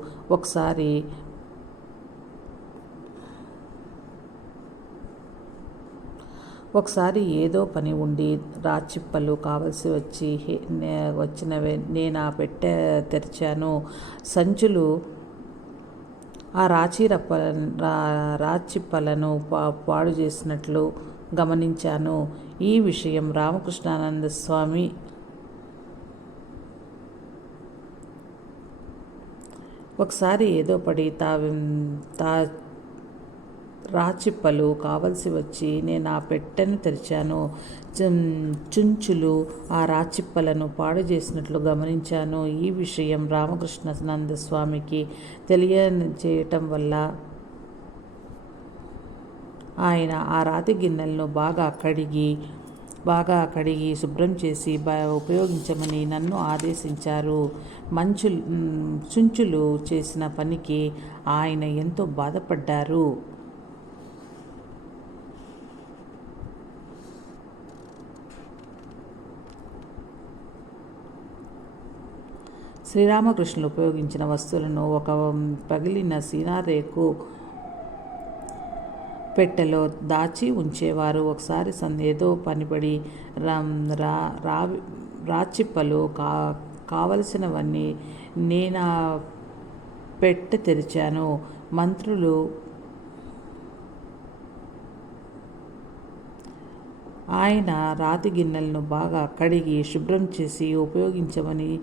ఒకసారి ఏదో పని ఉండి రాచిప్పలు కావలసి వచ్చినవే. నేను ఆ పెట్టె తెరిచాను. సంచులు ఆ రాచిప్పలను పాడు చేసినట్లు గమనించాను. ఈ విషయం రామకృష్ణానంద స్వామి ఒకసారి ఏదో పడి రాచిప్పలు కావలసి వచ్చి నేను ఆ పెట్టెను తెరిచాను. చుంచులు ఆ రాచిప్పలను పాడు చేసినట్లు గమనించాను. ఈ విషయం రామకృష్ణానంద స్వామికి తెలియజేయటం వల్ల ఆయన ఆ రాతి గిన్నెలను బాగా కడిగి శుభ్రం చేసి ఉపయోగించమని నన్ను ఆదేశించారు. చుంచులు చేసిన పనికి ఆయన ఎంతో బాధపడ్డారు. శ్రీరామకృష్ణులు ఉపయోగించిన వస్తువులను ఒక పగిలిన సీనా రేకు పెట్టెలో దాచి ఉంచేవారు. ఒకసారి ఏదో పనిపడి రాచిప్పలు కావలసినవన్నీ నేను పెట్టె తెరిచాను. మంత్రులు ఆయన రాతి గిన్నెలను బాగా కడిగి శుభ్రం చేసి ఉపయోగించమని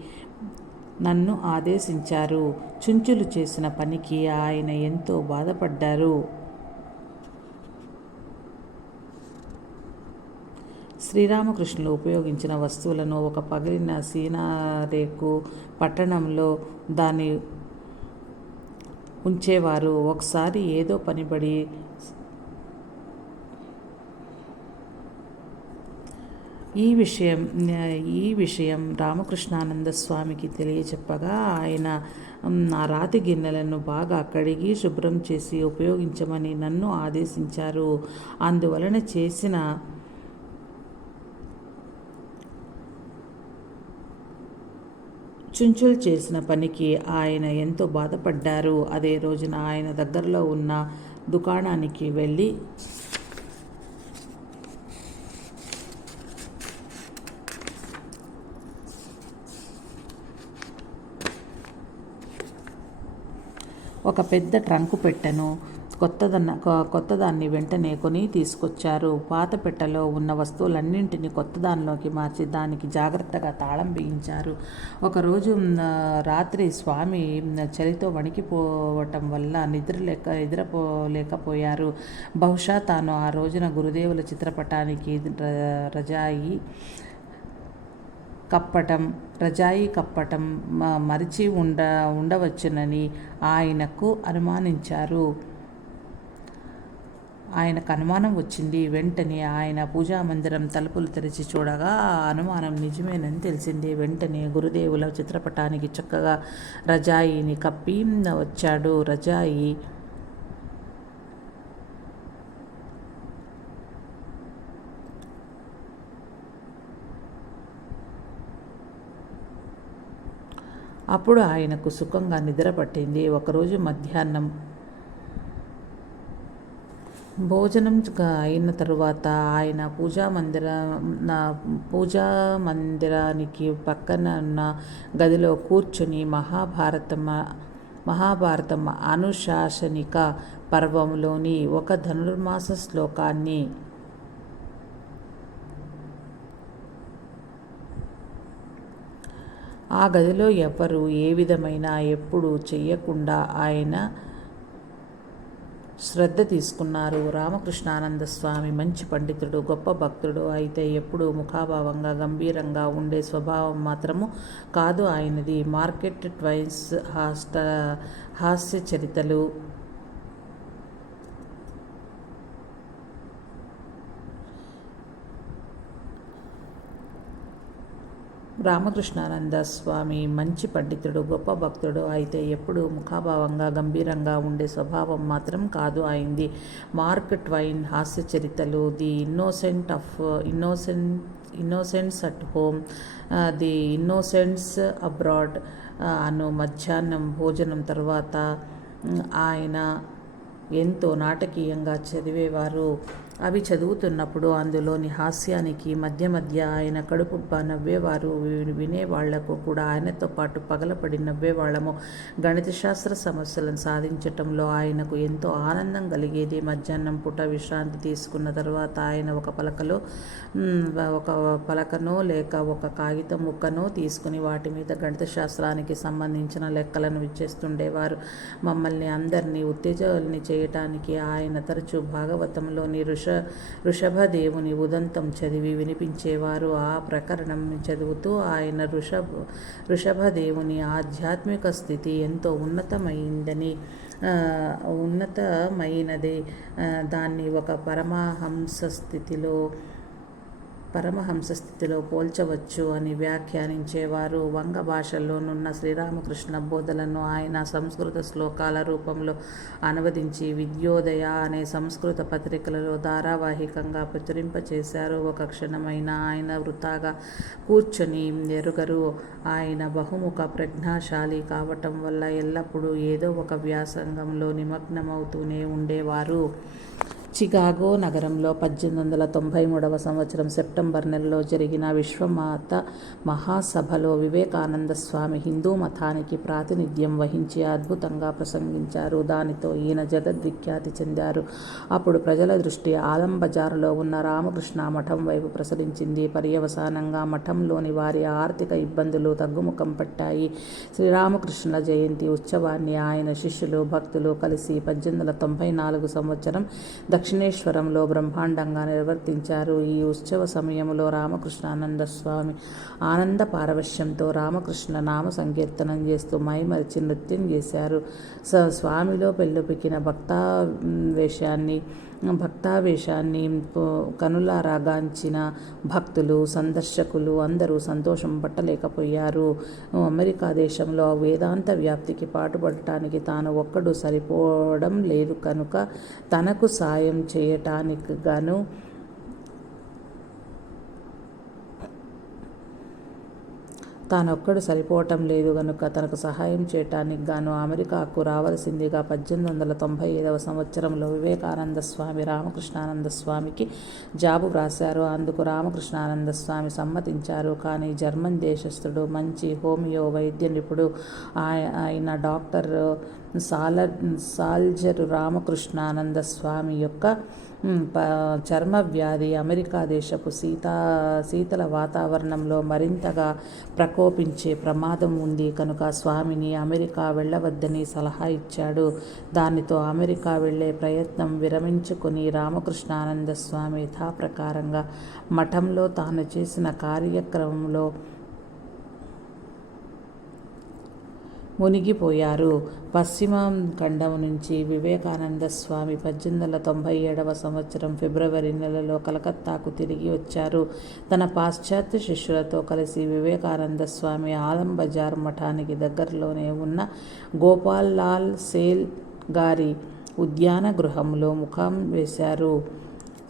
నన్ను ఆదేశించారు. చుంచులు చేసిన పనికి ఆయన ఎంతో బాధపడ్డారు. శ్రీరామకృష్ణులు ఉపయోగించిన వస్తువులను ఒక పగిలిన సీనా రేకు పట్టణంలో దాన్ని ఉంచేవారు. ఒకసారి ఏదో పనిపడి ఈ విషయం రామకృష్ణానంద స్వామికి తెలియచెప్పగా ఆయన ఆ రాతి గిన్నెలను బాగా కడిగి శుభ్రం చేసి ఉపయోగించమని నన్ను ఆదేశించారు. అందువలన చుంచులు చేసిన పనికి ఆయన ఎంతో బాధపడ్డారు. అదే రోజున ఆయన దగ్గరలో ఉన్న దుకాణానికి వెళ్ళి ఒక పెద్ద ట్రంకు పెట్టెను, కొత్తదాన్ని వెంటనే కొని తీసుకొచ్చారు. పాత పెట్టెలో ఉన్న వస్తువులన్నింటినీ కొత్తదానిలోకి మార్చి దానికి జాగ్రత్తగా తాళం బిగించారు. ఒకరోజు రాత్రి స్వామి చలితో వణికిపోవటం వల్ల నిద్రపోలేకపోయారు. బహుశా తాను ఆ రోజున గురుదేవుల చిత్రపటానికి రజాయి కప్పటం మరిచి ఉండవచ్చునని ఆయనకు అనుమానం వచ్చింది. వెంటనే ఆయన పూజామందిరం తలుపులు తెరిచి చూడగా ఆ అనుమానం నిజమేనని తెలిసింది. వెంటనే గురుదేవుల చిత్రపటానికి చక్కగా రజాయిని కప్పి వచ్చాడు. రజాయి అప్పుడు ఆయనకు సుఖంగా నిద్ర పట్టింది. ఒకరోజు మధ్యాహ్నం భోజనం అయిన తరువాత ఆయన పూజా మందిరానికి పక్కన ఉన్న గదిలో కూర్చుని మహాభారతం అనుశాసనిక పర్వంలోని ఒక ధనుర్మాస శ్లోకాన్ని ఆ గదిలో ఎవరు ఏ విధమైన ఎప్పుడు చెయ్యకుండా ఆయన శ్రద్ధ తీసుకున్నారు. రామకృష్ణానంద స్వామి మంచి పండితుడు, గొప్ప భక్తుడు. అయితే ఎప్పుడూ ముఖాభావంగా గంభీరంగా ఉండే స్వభావం మాత్రము కాదు ఆయనది. మార్కెట్ ట్వైన్స్ హాస్య చరితలు, రామకృష్ణానంద స్వామి మంచి పండితుడు, గొప్ప భక్తుడు. అయితే ఎప్పుడూ ముఖాభావంగా గంభీరంగా ఉండే స్వభావం మాత్రం కాదు అయింది. మార్క్ ట్వైన్ హాస్యచరితలు the innocents at home, the innocents abroad అను మధ్యాహ్నం భోజనం తర్వాత ఆయన ఎంతో నాటకీయంగా చదివేవారు. అవి చదువుతున్నప్పుడు అందులోని హాస్యానికి మధ్య మధ్య ఆయన కడుపుబ్బ నవ్వేవారు. వినేవాళ్లకు కూడా ఆయనతో పాటు పగలపడి నవ్వేవాళ్ళము. గణిత శాస్త్ర సమస్యలను సాధించటంలో ఆయనకు ఎంతో ఆనందం కలిగేది. మధ్యాహ్నం పూట విశ్రాంతి తీసుకున్న తర్వాత ఆయన ఒక పలకనో లేక ఒక కాగితం ముక్కనో తీసుకుని వాటి మీద గణిత శాస్త్రానికి సంబంధించిన లెక్కలను విచ్చేస్తుండేవారు. మమ్మల్ని అందరినీ ఉత్తేజాలని చేయటానికి ఆయన తరచూ భాగవతంలోని ఋషభదేవుని ఉదంతం చదివి వినిపించేవారు. ఆ ప్రకరణం చదువుతూ ఆయన ఋషభదేవుని ఆధ్యాత్మిక స్థితి ఎంతో ఉన్నతమైనది, దాన్ని ఒక పరమహంస స్థితిలో పోల్చవచ్చు అని వ్యాఖ్యానించేవారు. వంగ భాషలోనున్న శ్రీరామకృష్ణ బోధలను ఆయన సంస్కృత శ్లోకాల రూపంలో అనువదించి విద్యోదయ అనే సంస్కృత పత్రికలలో ధారావాహికంగా ప్రచురింపచేశారు. ఒక క్షణమైన ఆయన వృథాగా కూర్చొని ఎరుగరు. ఆయన బహుముఖ ప్రజ్ఞాశాలి కావటం వల్ల ఎల్లప్పుడూ ఏదో ఒక వ్యాసంగంలో నిమగ్నమవుతూనే ఉండేవారు. చికాగో నగరంలో 1893 సంవత్సరం సెప్టెంబర్ నెలలో జరిగిన విశ్వమత మహాసభలో వివేకానంద స్వామి హిందూ మతానికి ప్రాతినిధ్యం వహించి అద్భుతంగా ప్రసంగించారు. దానితో ఈయన జగద్విఖ్యాతి చెందారు. అప్పుడు ప్రజల దృష్టి ఆలంబజారులో ఉన్న రామకృష్ణ మఠం వైపు ప్రసరించింది. పర్యవసానంగా మఠంలోని వారి ఆర్థిక ఇబ్బందులు తగ్గుముఖం పట్టాయి. శ్రీరామకృష్ణ జయంతి ఉత్సవాన్ని ఆయన శిష్యులు, భక్తులు కలిసి 1894 సంవత్సరం దక్షిణేశ్వరంలో బ్రహ్మాండంగా నిర్వర్తించారు. ఈ ఉత్సవ సమయంలో రామకృష్ణానంద స్వామి ఆనంద పారవశ్యంతో రామకృష్ణ నామ సంకీర్తనం చేస్తూ మైమరిచి నృత్యం చేశారు. స్వామిలో పెళ్ళుపికిన భక్తావేశాన్ని కనులారాగాంచిన భక్తులు, సందర్శకులు అందరూ సంతోషం పట్టలేకపోయారు. అమెరికా దేశంలో వేదాంత వ్యాప్తికి పాటుపడటానికి తాను ఒక్కడు సరిపోవడం లేదు కనుక తనకు సాయం చేయటానికి గాను తానొక్కడు సరిపోవటం లేదు గనుక తనకు సహాయం చేయటానికి గాను అమెరికాకు రావలసిందిగా 1895 సంవత్సరంలో వివేకానంద స్వామి రామకృష్ణానంద స్వామికి జాబు వ్రాశారు. అందుకు రామకృష్ణానంద స్వామి సమ్మతించారు. కానీ జర్మన్ దేశస్థుడు, మంచి హోమియో వైద్య నిపుణుడు ఆయన డాక్టర్ సాల్జరు రామకృష్ణానంద స్వామి యొక్క చర్మ వ్యాధి అమెరికా దేశపు శీతల వాతావరణంలో మరింతగా ప్రకోపించే ప్రమాదం ఉంది కనుక స్వామిని అమెరికా వెళ్ళవద్దని సలహా ఇచ్చాడు. దానితో అమెరికా వెళ్ళే ప్రయత్నం విరమించుకొని రామకృష్ణానంద స్వామి యథాప్రకారంగా మఠంలో తాను చేసిన కార్యక్రమంలో మునిగిపోయారు. పశ్చిమ ఖండం నుంచి వివేకానంద స్వామి 1897 సంవత్సరం ఫిబ్రవరి నెలలో కలకత్తాకు తిరిగి వచ్చారు. తన పాశ్చాత్య శిష్యులతో కలిసి వివేకానంద స్వామి ఆలంబజార్ మఠానికి దగ్గరలోనే ఉన్న గోపాల్ లాల్ సేల్ గారి ఉద్యాన గృహంలో ముఖం వేశారు.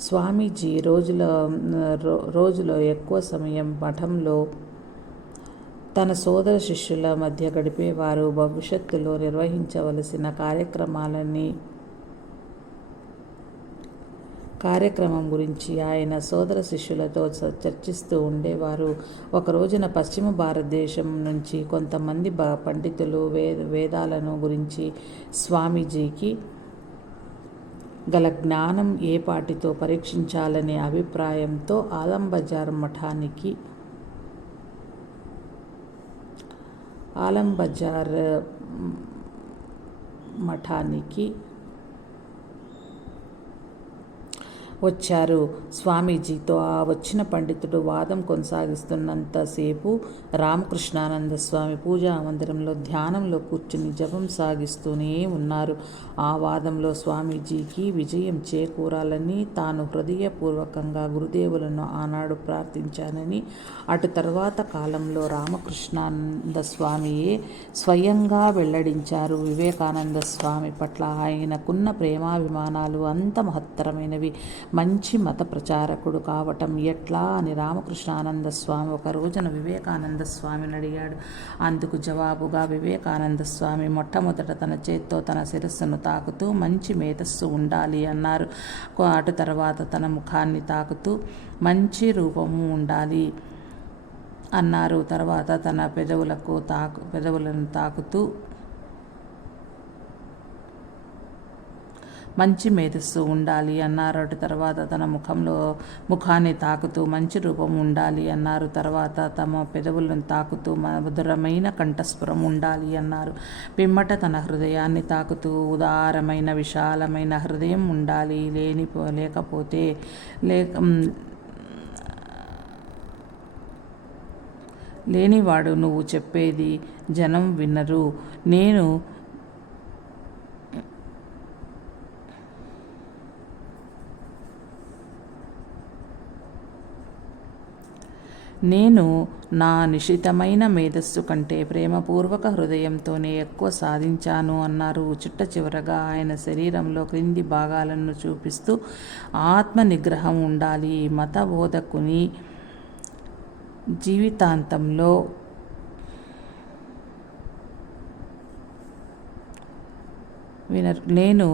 స్వామీజీ రోజులో ఎక్కువ సమయం మఠంలో తన సోదర శిష్యుల మధ్య గడిపేవారు. భవిష్యత్తులో నిర్వహించవలసిన కార్యక్రమం గురించి ఆయన సోదర శిష్యులతో చర్చిస్తూ ఉండేవారు. ఒక రోజున పశ్చిమ భారతదేశం నుంచి కొంతమంది పండితులు వేదాలను గురించి స్వామీజీకి గల జ్ఞానం ఏపాటితో పరీక్షించాలనే అభిప్రాయంతో ఆలంబజార్ వచ్చారు. స్వామీజీతో ఆ వచ్చిన పండితుడు వాదం కొనసాగిస్తున్నంతసేపు రామకృష్ణానంద స్వామి పూజా మందిరంలో ధ్యానంలో కూర్చుని జపం సాగిస్తూనే ఉన్నారు. ఆ వాదంలో స్వామీజీకి విజయం చేకూరాలని తాను హృదయపూర్వకంగా గురుదేవులను ఆనాడు ప్రార్థించానని, అటు తర్వాత కాలంలో రామకృష్ణానంద స్వామియే స్వయంగా వెల్లడించారు. వివేకానంద స్వామి పట్ల ఆయనకున్న ప్రేమాభిమానాలు అంత మహత్తరమైనవి. మంచి మత ప్రచారకుడు కావటం ఎట్లా అని రామకృష్ణానంద స్వామి ఒక రోజున వివేకానంద స్వామిని అడిగాడు. అందుకు జవాబుగా వివేకానంద స్వామి మొట్టమొదట తన చేత్తో తన శిరస్సును తాకుతూ మంచి మేధస్సు ఉండాలి అన్నారు. అటు తర్వాత తన ముఖాన్ని తాకుతూ మంచి రూపము ఉండాలి అన్నారు. తర్వాత తన పెదవులను తాకుతూ మంచి మేధస్సు ఉండాలి అన్నారు. అటు తర్వాత తన ముఖాన్ని తాకుతూ మంచి రూపం ఉండాలి అన్నారు. తర్వాత తమ పెదవులను తాకుతూ మధురమైన కంఠస్వరం ఉండాలి అన్నారు. పిమ్మట తన హృదయాన్ని తాకుతూ ఉదారమైన విశాలమైన హృదయం ఉండాలి, లేనివాడు నువ్వు చెప్పేది జనం వినరు. నేను నా నిశితమైన మేధస్సు కంటే ప్రేమపూర్వక హృదయంతోనే ఎక్కువ సాధించాను అన్నారు. చిట్ట చివరగా ఆయన శరీరంలో క్రింది భాగాలను చూపిస్తూ ఆత్మ నిగ్రహం ఉండాలి. మత బోధకుని జీవితాంతంలో నేను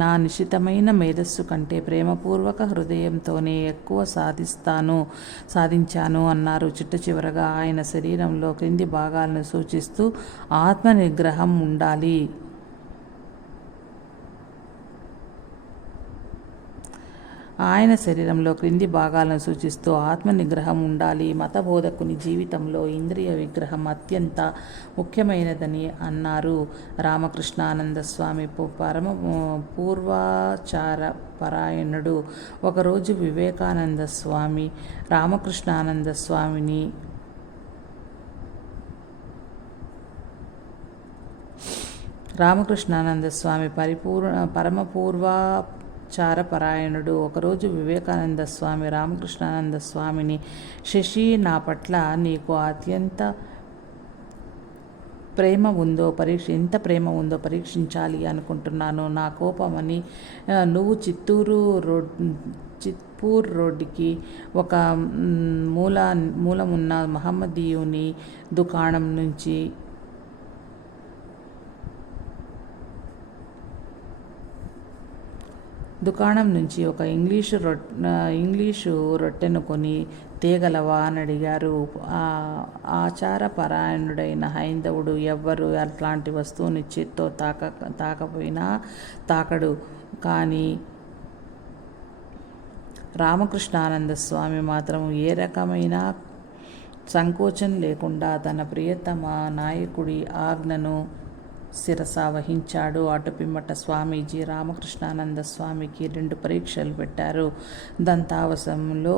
నా నిశితమైన మేధస్సు కంటే ప్రేమపూర్వక హృదయంతోనే ఎక్కువ సాధించాను అన్నారు. చిట్ట చివరగా ఆయన శరీరంలో క్రింది భాగాలను సూచిస్తూ ఆత్మ నిగ్రహం ఉండాలి. ఆయన శరీరంలో క్రింది భాగాలను సూచిస్తూ ఆత్మ నిగ్రహం ఉండాలి. మత బోధకుని జీవితంలో ఇంద్రియ విగ్రహం అత్యంత ముఖ్యమైనదని అన్నారు. రామకృష్ణానంద స్వామి పరమ పూర్వాచార పరాయణుడు. ఒకరోజు వివేకానంద స్వామి రామకృష్ణానంద స్వామి పరమపూర్వాచారపరాయణుడు. ఒకరోజు వివేకానంద స్వామి రామకృష్ణానంద స్వామిని, శశి, నా పట్ల నీకు ఎంత ప్రేమ ఉందో పరీక్షించాలి అనుకుంటున్నాను. నా కోపమని నువ్వు చిత్పూర్ రోడ్డుకి ఒక మూలమున్న మహమ్మదీయుని దుకాణం నుంచి ఒక ఇంగ్లీషు రొట్టెను కొని తేగలవా అని అడిగారు. ఆచారపరాయణుడైన హైందవుడు ఎవ్వరు అట్లాంటి వస్తువుని చేత్తో తాకపోయినా తాకడు. కానీ రామకృష్ణానంద స్వామి మాత్రం ఏ రకమైన సంకోచం లేకుండా తన ప్రియతమ నాయకుడి ఆజ్ఞను శిరస వహించాడు. అటు పిమ్మట స్వామీజీ రామకృష్ణానంద స్వామికి 2 పరీక్షలు పెట్టారు. దంతావసంలో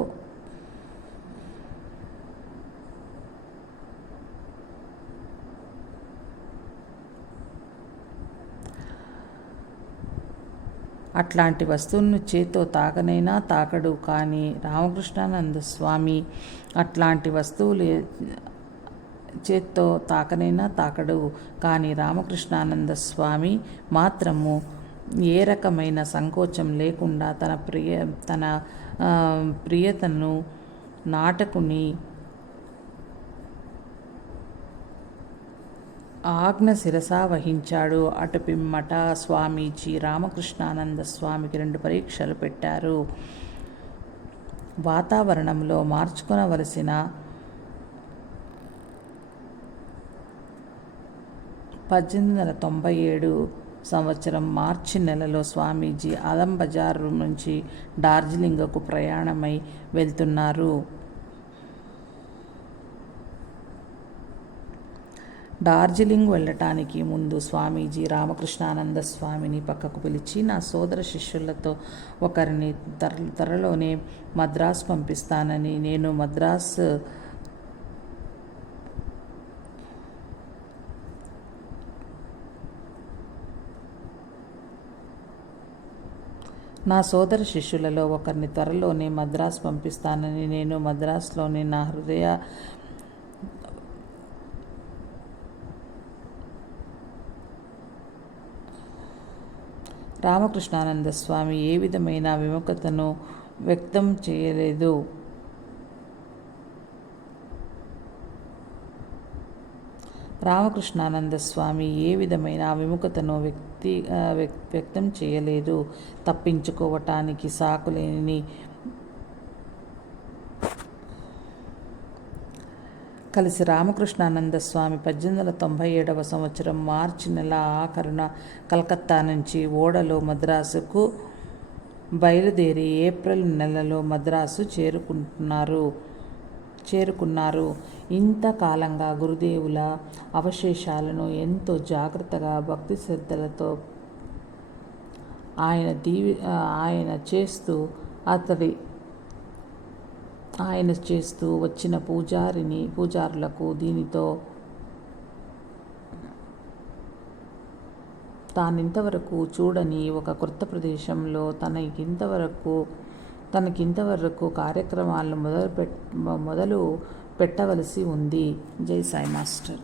అట్లాంటి వస్తువులను చేత్తో తాకనైనా తాకడు. కానీ రామకృష్ణానంద స్వామి అట్లాంటి వస్తువులు చేత్తో తాకనైనా తాకడు. కానీ రామకృష్ణానంద స్వామి మాత్రము ఏ రకమైన సంకోచం లేకుండా తన ప్రియతను నాటకుని ఆజ్ఞ శిరస వహించాడు. అటు పిమ్మట స్వామీజీ రామకృష్ణానంద స్వామికి 2 పరీక్షలు పెట్టారు. వాతావరణంలో మార్చుకొనవలసిన 1897 సంవత్సరం మార్చి నెలలో స్వామీజీ ఆలం బజార్ నుంచి డార్జిలింగ్కు ప్రయాణమై వెళ్తున్నారు. డార్జిలింగ్ వెళ్ళటానికి ముందు స్వామీజీ రామకృష్ణానంద స్వామిని పక్కకు పిలిచి, నా సోదర శిష్యులతో ఒకరిని త్వరలోనే మద్రాసు పంపిస్తానని, నేను మద్రాసు నా సోదర శిష్యులలో ఒకరిని త్వరలోనే మద్రాసు పంపిస్తానని, నేను మద్రాసులోని నా హృదయ రామకృష్ణానంద స్వామి ఏ విధమైన విముఖతను వ్యక్తం చేయలేదు. రామకృష్ణానంద స్వామి ఏ విధమైన విముఖతను వ్యక్తం చేయలేదు. తప్పించుకోవటానికి సాకులేని కలిసి రామకృష్ణానంద స్వామి 1897 సంవత్సరం మార్చి నెల ఆఖరున కలకత్తా నుంచి ఓడలో మద్రాసుకు బయలుదేరి ఏప్రిల్ నెలలో మద్రాసు చేరుకున్నారు. ఇంతకాలంగా గురుదేవుల అవశేషాలను ఎంతో జాగ్రత్తగా, భక్తి శ్రద్ధలతో ఆయన చేస్తూ వచ్చిన పూజారులకు దీనితో తానింతవరకు చూడని ఒక కొత్త ప్రదేశంలో తనకింతవరకు కార్యక్రమాలను మొదలు పెట్టవలసి ఉంది. జై సాయి మాస్టర్.